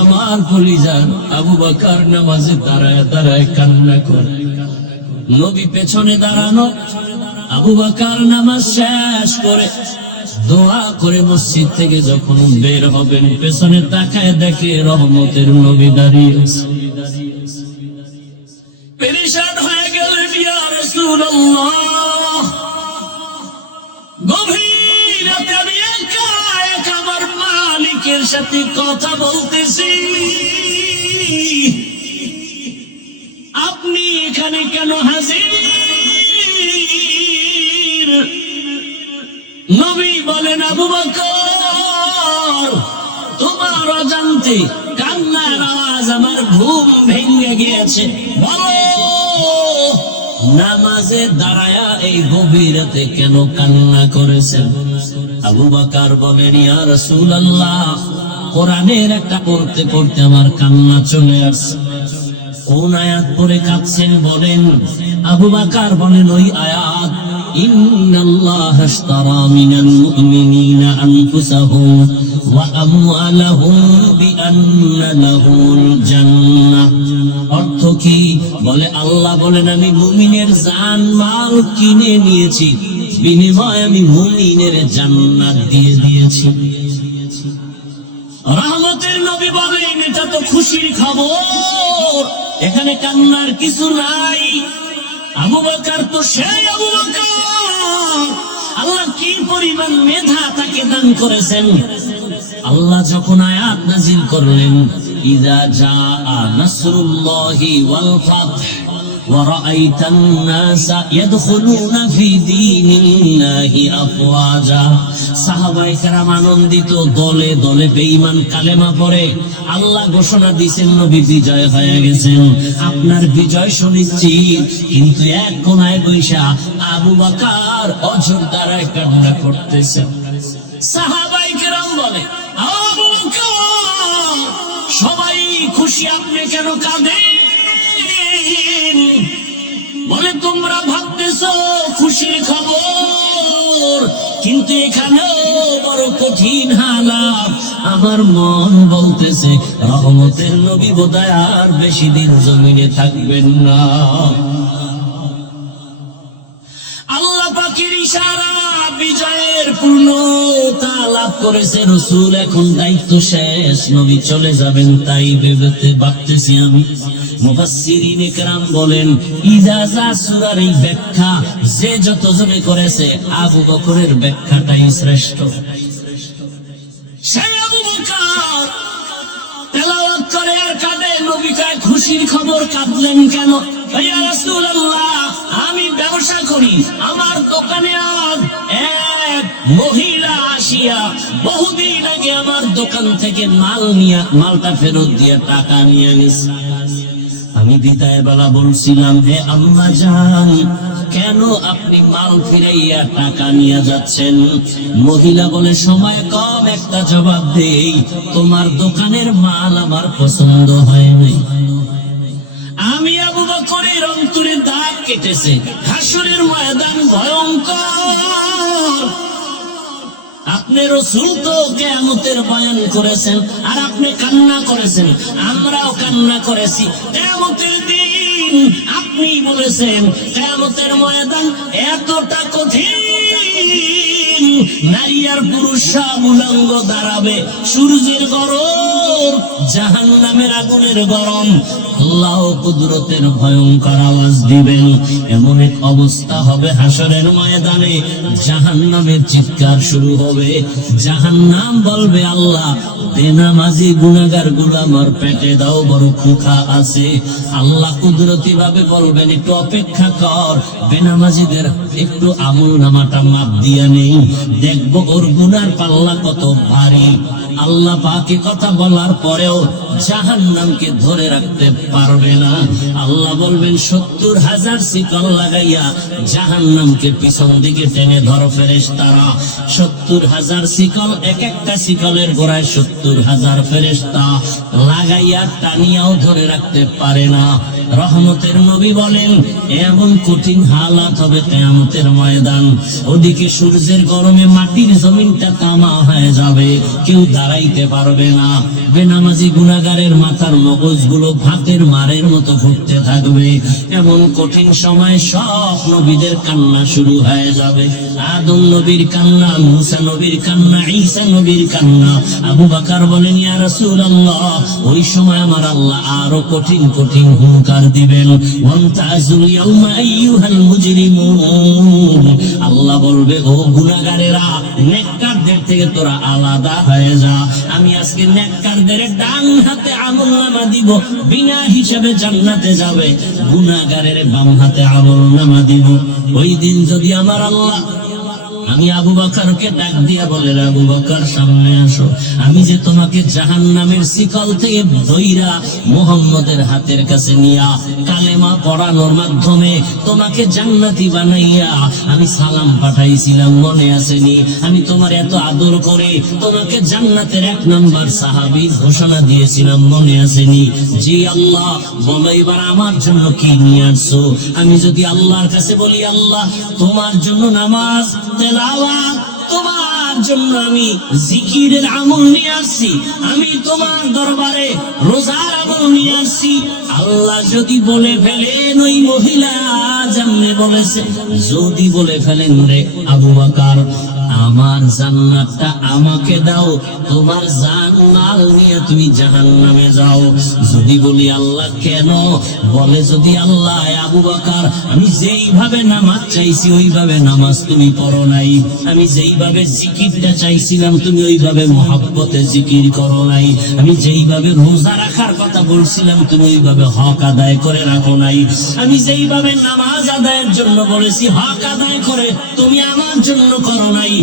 আমার কলিজার আবু বকর নামাজে দাঁড়ায় দাঁড়ায় কান্না করে। নবী পেছনে দাঁড়ানো, আবু বকর নামাজ শেষ করে দোয়া করে মসজিদ থেকে যখন বের হবেন পেছনে তাকায় দেখে রহমতের নবী দাঁড়িয়ে আছে। পেরেশান হয়ে গেলেন, ইয়া রাসূলুল্লাহ, গভীর রাতে আমি একা একা আমার মালিকের সাথে কথা বলতেছি, আপনি এখানে কেন হাজির? নবী বলেন, আবু বকর, তোমার অজান্তে কান্নার আওয়াজ আমার ঘুম ভেঙে গিয়েছে। বলো, নামাজে দাঁড়ায়া এই গভীর রাতে কেন কান্না করেছেন? আবু বকর বলেন, ইয়া রাসূলুল্লাহ, কোরআনের একটা পড়তে পড়তে আমার কান্না চলে আসছে। কোন আয়াত পড়ে কাঁদছেন বলেন? আবু বকর বলেন, ওই আয়াত, ইন্নাল্লাহা আশতারা মিনাল মুমিনিনা আনফুসাহুম ওয়া আমওয়ালাহুম বিআন্না লাহুল জান্নাহ। অর্থ কি? বলে আল্লাহ বলেন, আমি মুমিনের জান মাল কিনে নিয়েছি, বিনিময়ে আমি মুমিনের জান্নাত দিয়ে দিয়েছি। রহমতের নবী বলেন, এটা তো খুশির খবর, এখানে কান্নার কিছু নাই। আবু বকর তো সেই আবু বকর, আল্লাহ কি পরিমাণ মেধা তাকে দান করেছেন। আল্লাহ যখন আয়াত নাজিল করলেন, ইযা জাআ নাসরুল্লাহি ওয়াল ফাতহ ওয়া রাআইতান নাসা ইয়াদখুলুনা ফি দীনিল্লাহি আফওয়াজা, সাহাবায়ে কেরাম আনন্দিত, দলে দলে বেঈমান কালেমা পড়ে। আল্লাহ ঘোষণা দিয়েছেন, নবী বিজয় হয়ে গেছেন, আপনার বিজয় সুনিশ্চিত। কিন্তু এক কোনায় বৈশা আবু বকর অঝোর দ্বারায় কান্না করতেছেন। সাহাবায়ে কেরাম বলে, আবু বকর, সবাই খুশি, আপনি কেন কাঁদেন? বলে, তোমরা ভাবতেছো খুশির খবর, কিন্তু এখানেও বড় কঠিন হালাত। আমার মন বলতেছে, রহমতের নবী বোধহয় আর বেশি দিন জমিনে থাকবেন না। আল্লাহ পাকের ইশারা, বিজয়ের পূর্ণতা লাভ করেছে রাসূল, এখন দায়িত্ব শেষ, নবী চলে যাবেন। তাই ভেবেতে ভাবতেছি আমি। মুফাসসিরিনে কেরাম বলেন, ইজাজা সূরার এই ব্যাখ্যা যে যতজনে করেছে, আবু বকরের ব্যাখ্যাটাই শ্রেষ্ঠ। সেই আবু বকর তেলাওয়াত করে আর কাঁদে। নবী কয়, খুশির খবর, কাঁদলেন কেন? ইয়া রাসূলুল্লাহ, আমি ব্যবসা করি, আমার দোকানে আজ এক মহিলা আসিয়া বহুদিন আগে আমার দোকান থেকে মালটা ফেরত দিয়ে টাকা নিয়ে গেছে। আমি বিদায় বেলা বলছিলাম, হে আম্মা জান, কেন আপনি মাল ফিরাইয়া টাকা নিয়ে যাচ্ছেন? মহিলা বলে, সময় কম, একটা জবাব দেই, তোমার দোকানের মাল আমার পছন্দ হয় নাই। আমি আবু বকরের অন্তরে দাগ কেটেছে। হাসরের ময়দান ভয়ঙ্কর। আপনি রাসূল তো কিয়ামতের বয়ান করেছেন, আর আপনি কান্না করেছেন, আমরাও কান্না করেছি। কিয়ামতের দিন আপনি বলেছেন, কিয়ামতের ময়দান এতটা কঠিন, নারী আর পুরুষ সব উলঙ্গ দাঁড়াবে, সূর্যের গরম, জাহান্নামের আগুনের গরম, আল্লাহ কুদরতের ভয়ঙ্কর আওয়াজ দিবেন। এমন এক অবস্থা হবে হাসরের ময়দানে, জাহান্নামের চিৎকার শুরু হবে। জাহান্নাম বলবে, আল্লাহ, বেনামাজি গুনাহগার গুলো আমার পেটে দাও, বড় ক্ষুধা আছে। আল্লাহ কুদরতি ভাবে বলবেন, একটু অপেক্ষা কর, বেনামাজিদের একটু আমল নামাটা মাপ দিয়া নেই, দেখবো ওর গুনার পাল্লা কত ভারী। আল্লাহ পাকে কথা বলার পরেও জাহান্নামকে ধরে রাখতে পারবে না। আল্লাহ বলবেন, ৭০,০০০ শিকল লাগাইয়া জাহান্নামকে পিছন দিকে টেনে ধরো ফেরেশতারা। ৭০,০০০ শিকল, এক একটা শিকলের গোড়ায় ৭০,০০০ ফেরেশতা লাগাইয়া টানিয়াও ধরে রাখতে পারে না। রহমতের নবী বলেন, এমন কঠিন হালাত হবে কিয়ামতের ময়দান। ওদিকে সূর্যের গরমে মাটির জমিনটা তামা হয়ে যাবে, কেউ দাঁড়াইতে পারবে না। বেনামাজি গুনাহগারের মাথার মগজগুলো ভাতের মারের মতো ঘুরতে থাকবে। এমন কঠিন সময় সব নবীদের কান্না শুরু হয়ে যাবে। আদম নবীর কান্না, মুসা নবীর কান্না, ঈসা নবীর কান্না। আবু বকর বলেন, ইয়া রাসূলুল্লাহ, ওই সময় আমার আল্লাহ আরো কঠিন কঠিন হুঙ্কার উপহার দিবেন। ওয়ান্তাজুল ইয়াউমা আইয়ুহাল মুজরিমুন, আল্লাহ বলবে ও গুনাহগারেরা, নেককারদের থেকে তোরা আলাদা হয়ে যা। আমি আজকে নেককারদের ডান হাতে আমলনামা দিব, বিনা হিসাবে জান্নাতে যাবে। গুনাহগারের বাম হাতে আমলনামা দিব। ওই দিন যদি আমার আল্লাহ, আমি আবু বকরকে ডাক দিয়া বলে, আবু বকর সামনে আসো, আমি যে তোমাকে জাহান্নামের শিকল থেকে ধইরা মুহাম্মদের হাতের কাছে নিয়া কালেমা পড়ানোর মাধ্যমে তোমাকে জান্নাতি বানাইয়া আমি সালাম পাঠাইছিলাম, মনে আসেনি? আমি তোমার এত আদর করে তোমাকে জান্নাতের 1 নম্বর সাহাবী ঘোষণা দিয়েছিলাম, মনে আসেনি? জি আল্লাহ, বলো এবার আমার জন্য কি নিয়ে আসছো? আমি যদি আল্লাহর কাছে বলি, আল্লাহ তোমার জন্য নামাজ, তেলাওয়াত, তোমার জন্য আমি জিকিরের আমল নিয়ে আসছি, আমি তোমার দরবারে রোজার আমল নিয়ে আসছি, আল্লাহ যদি বলে ফেলেন ওই মহিলা জান্নাতে বলেছে, যদি বলে ফেলেন রে আবু বকর আমার জান্নাতটা আমাকে দাও, তোমার জান মাল নিয়ে তুমি জাহান্নামে যাও। যদি বলি আল্লাহ কেন? বলে যদি আল্লাহ, আবু বকর আমি যেইভাবে নামাজ চাইছি ওইভাবে নামাজ তুমি পড়ো নাই, আমি যেইভাবে জিকিরটা চাইছিলাম তুমি ওইভাবে মহব্বতে জিকির করো নাই, আমি যেইভাবে রোজা রাখার কথা বলছিলাম তুমি ওইভাবে হক আদায় করে রাখো নাই, আমি যেইভাবে নামাজ আদায়ের জন্য বলেছি হক আদায় করে তুমি আমার জন্য করো নাই।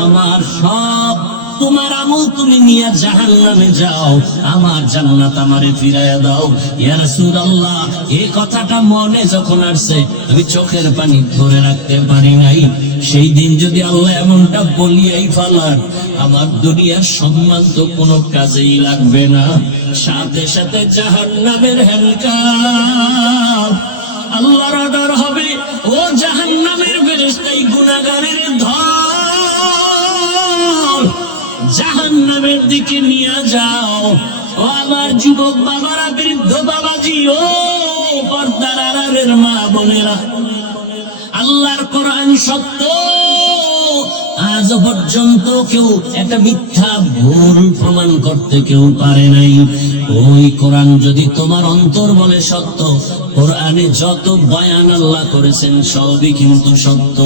আমার সব তোমার আমল তুমি নিয়ে জাহান্নামে যাও, আমার জান্নাত আমারে ফিরাইয়া দাও। ইয়া রাসূলুল্লাহ, এই কথাটা মনে যখন আসছে আমি চোখের পানি ধরে রাখতে পারি নাই। সেই দিন যদি আল্লাহ এমনটা বলিয়াই ফেলান, আমার দুনিয়ার সম্মান তো কোনো কাজেই লাগবে না, সাথে সাথে জাহান্নামের হ্যান্ডকাপ আল্লাহর অর্ডার হবে, ও জাহান্নামের ফেরেশতা গুনাহগারের ধর জাহান্নামের দিকে নিয়ে যাও। ও আমার যুবক বাবারা, বৃদ্ধ বাবাজি, ও পর্দার আড়ালের মা বোনেরা, আল্লাহর কোরআন সত্য, আজ পর্যন্ত কেউ একটা মিথ্যা ভুল প্রমাণ করতে কেউ পারে নাই। ওই কোরআন যদি তোমার অন্তর বলে সত্য, কোরআনে যত বয়ান আল্লাহ করেছেন সবই কিন্তু সত্য।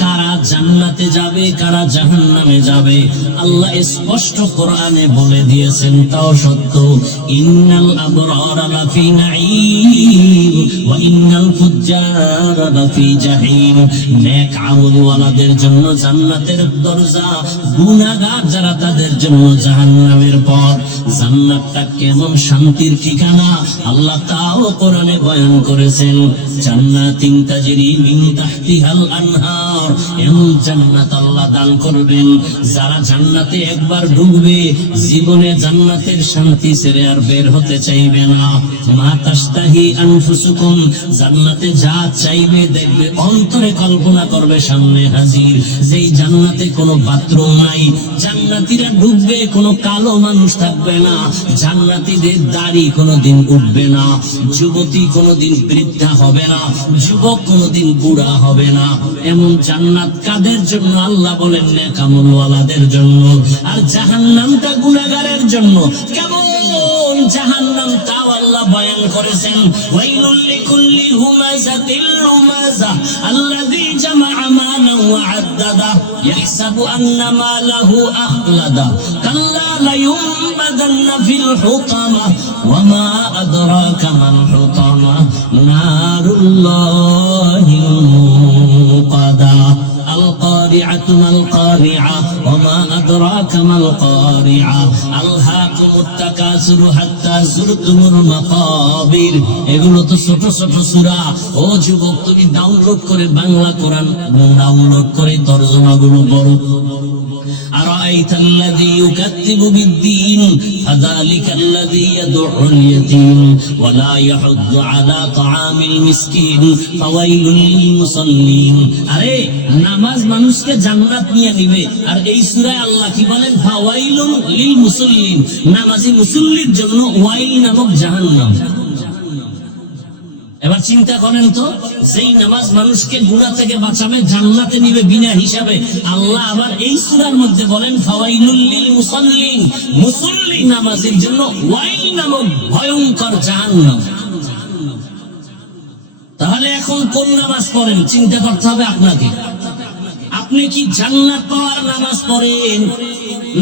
কারা জান্নাতে যাবে কারা জাহান্নামে যাবে আল্লাহ স্পষ্ট কোরআনে বলে দিয়েছেন, তাও সত্য। ইন্নাল আবরারা লাফি নাঈম ওয়া ইন্নাল ফুজ্জারা লাফি জাহিম। নেক আমলওয়ালাদের জন্য জান্নাতের দরজা, গুনাহগার যারা তাদের জন্য জাহান্নামের পথ। জান্নাতটা কেমন শান্তির ঠিকানা আল্লাহ তাও কোরআনে বয়ান করেছেন। জান্নাতিন তাজরি মিন তাহতিহাল আনহার, এমন জান্নাত আল্লাহ দান করবেন যারা জান্নাতে একবার ঢুকবে জীবনে জান্নাতের শান্তি ছেড়ে আর বের হতে চাইবে না। মা তাশতাহি আনফুসুকুম, জান্নাতে যা চাইবে দেখবে অন্তরে কল্পনা করবে সামনে হাজির। যেই জান্নাতে কোনো বাথরুম নাই, জান্নাতীরা ঢুকবে কোনো কালো মানুষ থাকবে না, জান্নাতীদের দাড়ি কোনোদিন উঠবে না, যুবতী কোনোদিন বৃদ্ধা হবে না, যুবক কোনোদিন বুড়া হবে না। এমন জান্নাত কাদের জন্য? আল্লাহ বলেন নেক আমলওয়ালাদের জন্য। আর জাহান্নামটা গুনাহগারের জন্য। কেমন জাহান্নাম তাও আল্লাহ বয়ান করেছেন। ওয়াইলুল লিকুল্লি হুমাযাতিল লুমাযা আল্লাযী জামাআ মালান ওয়া আদ্দাদা ইয়াহসাবু আন্না মালাহু আখলাদা কাল্লা লায়ুনবাদান্না ফিল হুতামা ওয়া মা আদরাকা মাল হুতামা নারুল্লাহিল মুকাদা। القارعة ما القارعة وما أدراك ما القارعة ألهاكم التكاثر حتى زرتم المقابر। এগুলো তো ছোট ছোট সূরা। ও যুবক, তুমি ডাউনলোড করে বাংলা কোরআন ডাউনলোড করে তরজমাগুলো পড়ো। أرأيت الذي يكذب بالدين فذلك الذي يدعو اليتيم ولا يحض على طعام المسكين فويل للمصلين। আরে নামাজ মানুষকে জান্নাত নিয়ে নিবে, আর এই সূরায় আল্লাহ কি বলেন? ফাওয়াইলুন লিল মুসাল্লিন, নামাজি মুসল্লির জন্য ওয়াইল নামক জাহান্নাম। এবার চিন্তা করেন তো, সেই নামাজ মানুষকে গুনাহ থেকে বাঁচাবে, জান্নাতে নিবে বিনা হিসাবে, আল্লাহ আবার এই সূরার মধ্যে বলেন ফাওয়াইলুল লিল মুসাল্লিন, মুসল্লি নামাজের জন্য ওয়াইল নামক ভয়ঙ্কর জাহান্নাম। তাহলে এখন কোন নামাজ পড়েন চিন্তা করতে হবে আপনাকে। আপনি কি জান্নাত পাওয়ার নামাজ পড়েন,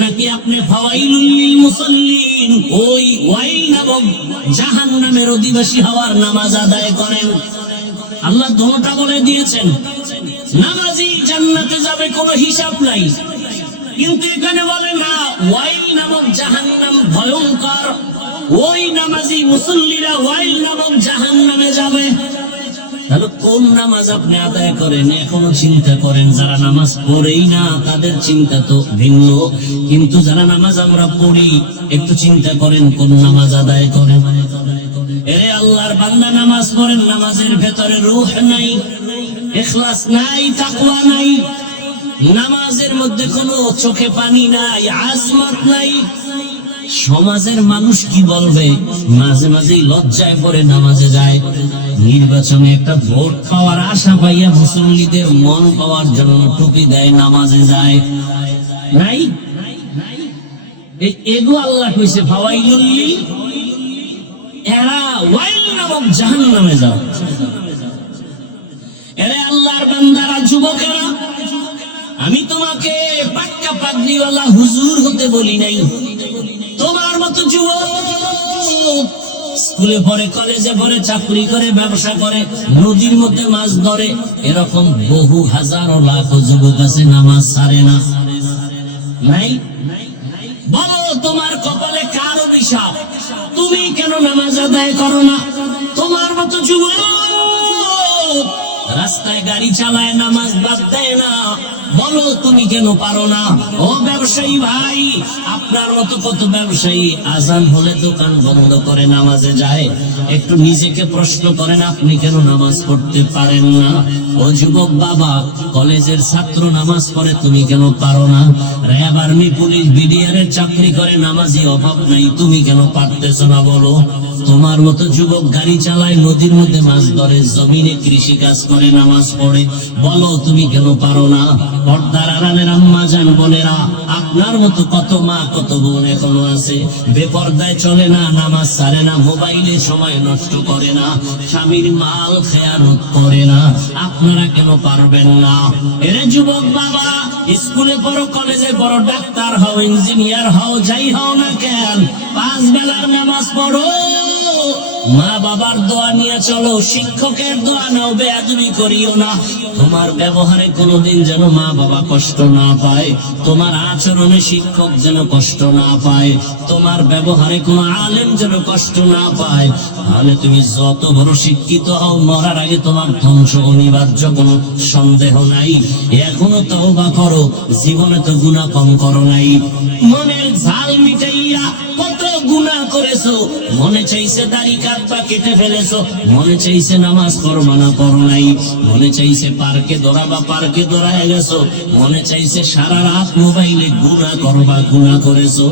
নাকি আপনি ফাওয়াইলুল লিল মুসাল্লিন ওই ওয়াইল নামক জাহান্নামের অধিবাসী হওয়ার নামাজ আদায় করেন? আল্লাহ দোনোটা বলে দিয়েছেন। নামাজি জান্নাতে যাবে, কোনো হিসাব নাই। কিন্তু এখানে বলে না, ওয়াইল নামক জাহান্নাম ভয়ঙ্কর, ওই নামাজি মুসল্লিরা ওয়াইল নামক জাহান্নামে যাবে। তাহলে কোন নামাজ আপনি আদায় করেন এখনো চিন্তা করেন। যারা নামাজ পড়েই না তাদের চিন্তা তো ভিন্ন, কিন্তু যারা নামাজ আমরা পড়ি একটু চিন্তা করেন কোন নামাজ আদায় করেন। এরে আল্লাহর বান্দা, নামাজ পড়েন, নামাজের ভেতরে রূহ নাই, ইখলাস নাই, তাকওয়া নাই। নামাজের মধ্যে কোনো চোখে পানি নাই, আজমত নাই। সমাজের মানুষ কি বলবে, মাঝে মাঝেই লজ্জায় পড়ে নামাজে যায়। নির্বাচনে একটা ভোট পাওয়ার আশা পাইয়া মুসল্লিদের মন পাওয়ার জন্য টুপি দেয়, নামাজে যায়। নাই, এগো আল্লাহ কইছে ফাওয়াইলুল লিল, এরা ওয়াইল নামক জাহান্নামে যাও। এরে আল্লাহর বান্দারা, যুবকেরা, আমি তোমাকে পাক্কা পাগড়িওয়ালা হুজুর হতে বলি নাই। তোমার মতো যুবক স্কুলে পড়ে, কলেজে পড়ে, চাকরি করে, ব্যবসা করে, নদীর মধ্যে মাছ ধরে, এরকম বহু হাজারো লাখ যুবক আছে নামাজ ছাড়ে না। নাই? বলো তোমার কপালে কার অভিশাপ? তুমি কেন নামাজ আদায় করো না? তোমার মতো যুবক রাস্তায় গাড়ি চালায়, নামাজ বাদ দেয় না, বলো তুমি কেন পারো না? ও ব্যবসায়ী ভাই, আপনার মতো কত ব্যবসায়ী আজান হলে দোকান বন্ধ করে নামাজে যায়। একটু নিজেকে প্রশ্ন করেন, আপনি কেন নামাজ পড়তে পারেন না? ও যুবক বাবা, কলেজের ছাত্র নামাজ পড়ে, তুমি কেন পারো না? র্যাব, আর্মি, পুলিশ, বিডিআর এর চাকরি করে, নামাজি অভাব নাই, তুমি কেন পারতেছ না? বলো। তোমার মতো যুবক গাড়ি চালায়, নদীর মধ্যে মাছ ধরে, জমিনে কৃষি কাজ করে, নামাজ পড়ে, বলো তুমি কেন পারো না? পর্দার আড়ালের আম্মা জান বোনেরা, আপনার মতো কত মা, কত বোন এখনো আছে বেপর্দায় চলে না, নামাজ ছাড়ে না, মোবাইলে সময় নষ্ট করে না, স্বামীর মাল খেয়ানত করে না। আপনারা কেন পারবেন না? এরে যুবক বাবা, স্কুলে পড়ো, কলেজে পড়ো, ডাক্তার হও, ইঞ্জিনিয়ার হও, যাই হও না কেন, 5 বেলার নামাজ পড়ো। মা বাবার দোয়া নিয়ে চলো, শিক্ষকের দোয়া নাও, বেয়াদবি করিও না। তোমার ব্যবহারে কোনোদিন যেন মা বাবা কষ্ট না পায়, তোমার আচরণে শিক্ষক যেন কষ্ট না পায়, তোমার ব্যবহারে কোনো আলেম যেন কষ্ট না পায়। তাহলে তুমি যত বড় শিক্ষিত হও, মরার আগে তোমার ধ্বংস অনিবার্য, কোনো সন্দেহ নাই। এখনো তওবা করো, জীবনে তো গুনাহ কম করো নাই। মনের ঝাল মিটাইয়া কত গুনাহ করেছো, মনে চাইছে দাড়ি কাটবা, কেটে ফেলেছো, মনে চাইছে নামাজ পড়বা না, পড়ো নাই, মনে চাইছে পার্কে দৌড়াবা, পার্কে দৌড়ায় গেছো, মনে চাইছে সারা রাত মোবাইলে গুনাহ করবা, গুনাহ করেছো।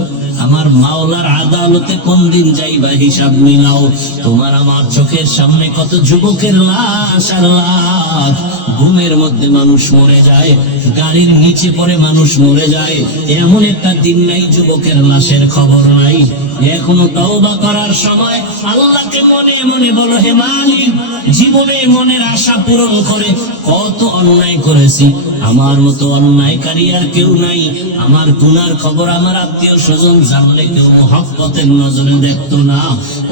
আমার মাওলার আদালতে কোন দিন যাইবা, হিসাব মিলাও। তোমার আমার চোখের সামনে কত যুবকের লাশ আর লাশ, ঘুমের মধ্যে মানুষ মরে যায়, গাড়ির নিচে পড়ে মানুষ মরে যায়, এমন একটা দিন নাই যুবকের লাশের খবর নাই। এখনো তওবা করার সময়। আল্লাহকে মনে মনে বলো, হে মালিক, জীবনে মনের আশা পূরণ করে। কত অন্যায় করেছি, আমার মতো অন্যায়কারী আর কেউ নাই। আমার গুনার খবর আমার আত্মীয় স্বজন জানলে কেউ মহব্বতের নজরে দেখতো না।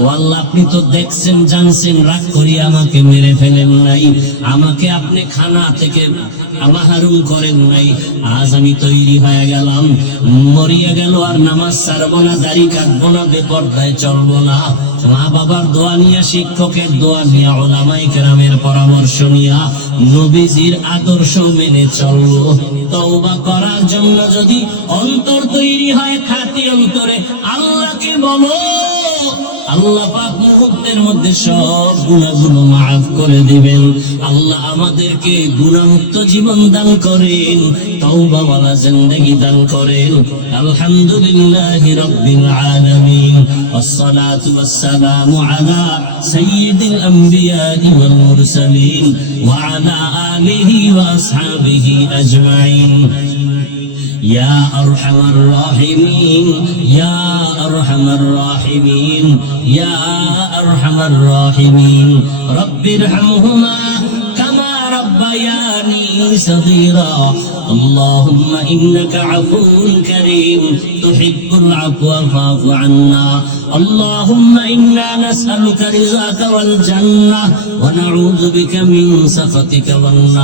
ও আল্লাহ, আপনি তো দেখছেন, জানছেন, রাগ করি আমাকে মেরে ফেলেন নাই, আমাকে আপনি খানা থেকে মাহরুম করেন নাই। আজ আমি তৈরি হয়ে গেলাম, মরিয়া গেল, আর নামাজ ছাড়বো না, দাড়ি কাটবো না, বেপর্দায় চলবো না। মা বাবার দোয়া নিয়া, শিক্ষকের দোয়া নিয়া, উলামায়ে কেরামের পরামর্শ নিয়া, নবীজির আদর্শ মেনে চলবো। তওবা করার জন্য যদি অন্তর তৈরি হয়, খাঁটি অন্তরে আল্লাহকে বলো, আল্লাহ পাক মুহূর্তের মধ্যে সব গুনাহগুলো মাফ করে দিবেন। আল্লাহ আমাদেরকে গুনাহমুক্ত জীবন দান করেন, তওবাওয়ালা জিন্দেগি দান করেন। আলহামদুলিল্লাহি রাব্বিল আলামিন, ওয়াসসালাতু ওয়াসসালামু আলা সাইয়্যিদিল আমবিয়া'i ওয়াল মুরসালিন ওয়া আলা আলিহি ওয়া আসহাবিহি আজমাইন। ইয়া আরহামার রাহিমিন, ইয়া আরহামার রাহিমিন, ইয়া আরহামার রাহিমিন। রব্বিরহামহুমা কামা রাব্বায়ানি সগীরা। اللهم إنك عفو كريم تحب العفو فاعف عنا. اللهم إنا نسألك رضاك والجنة ونعوذ بك من سخطك والنار.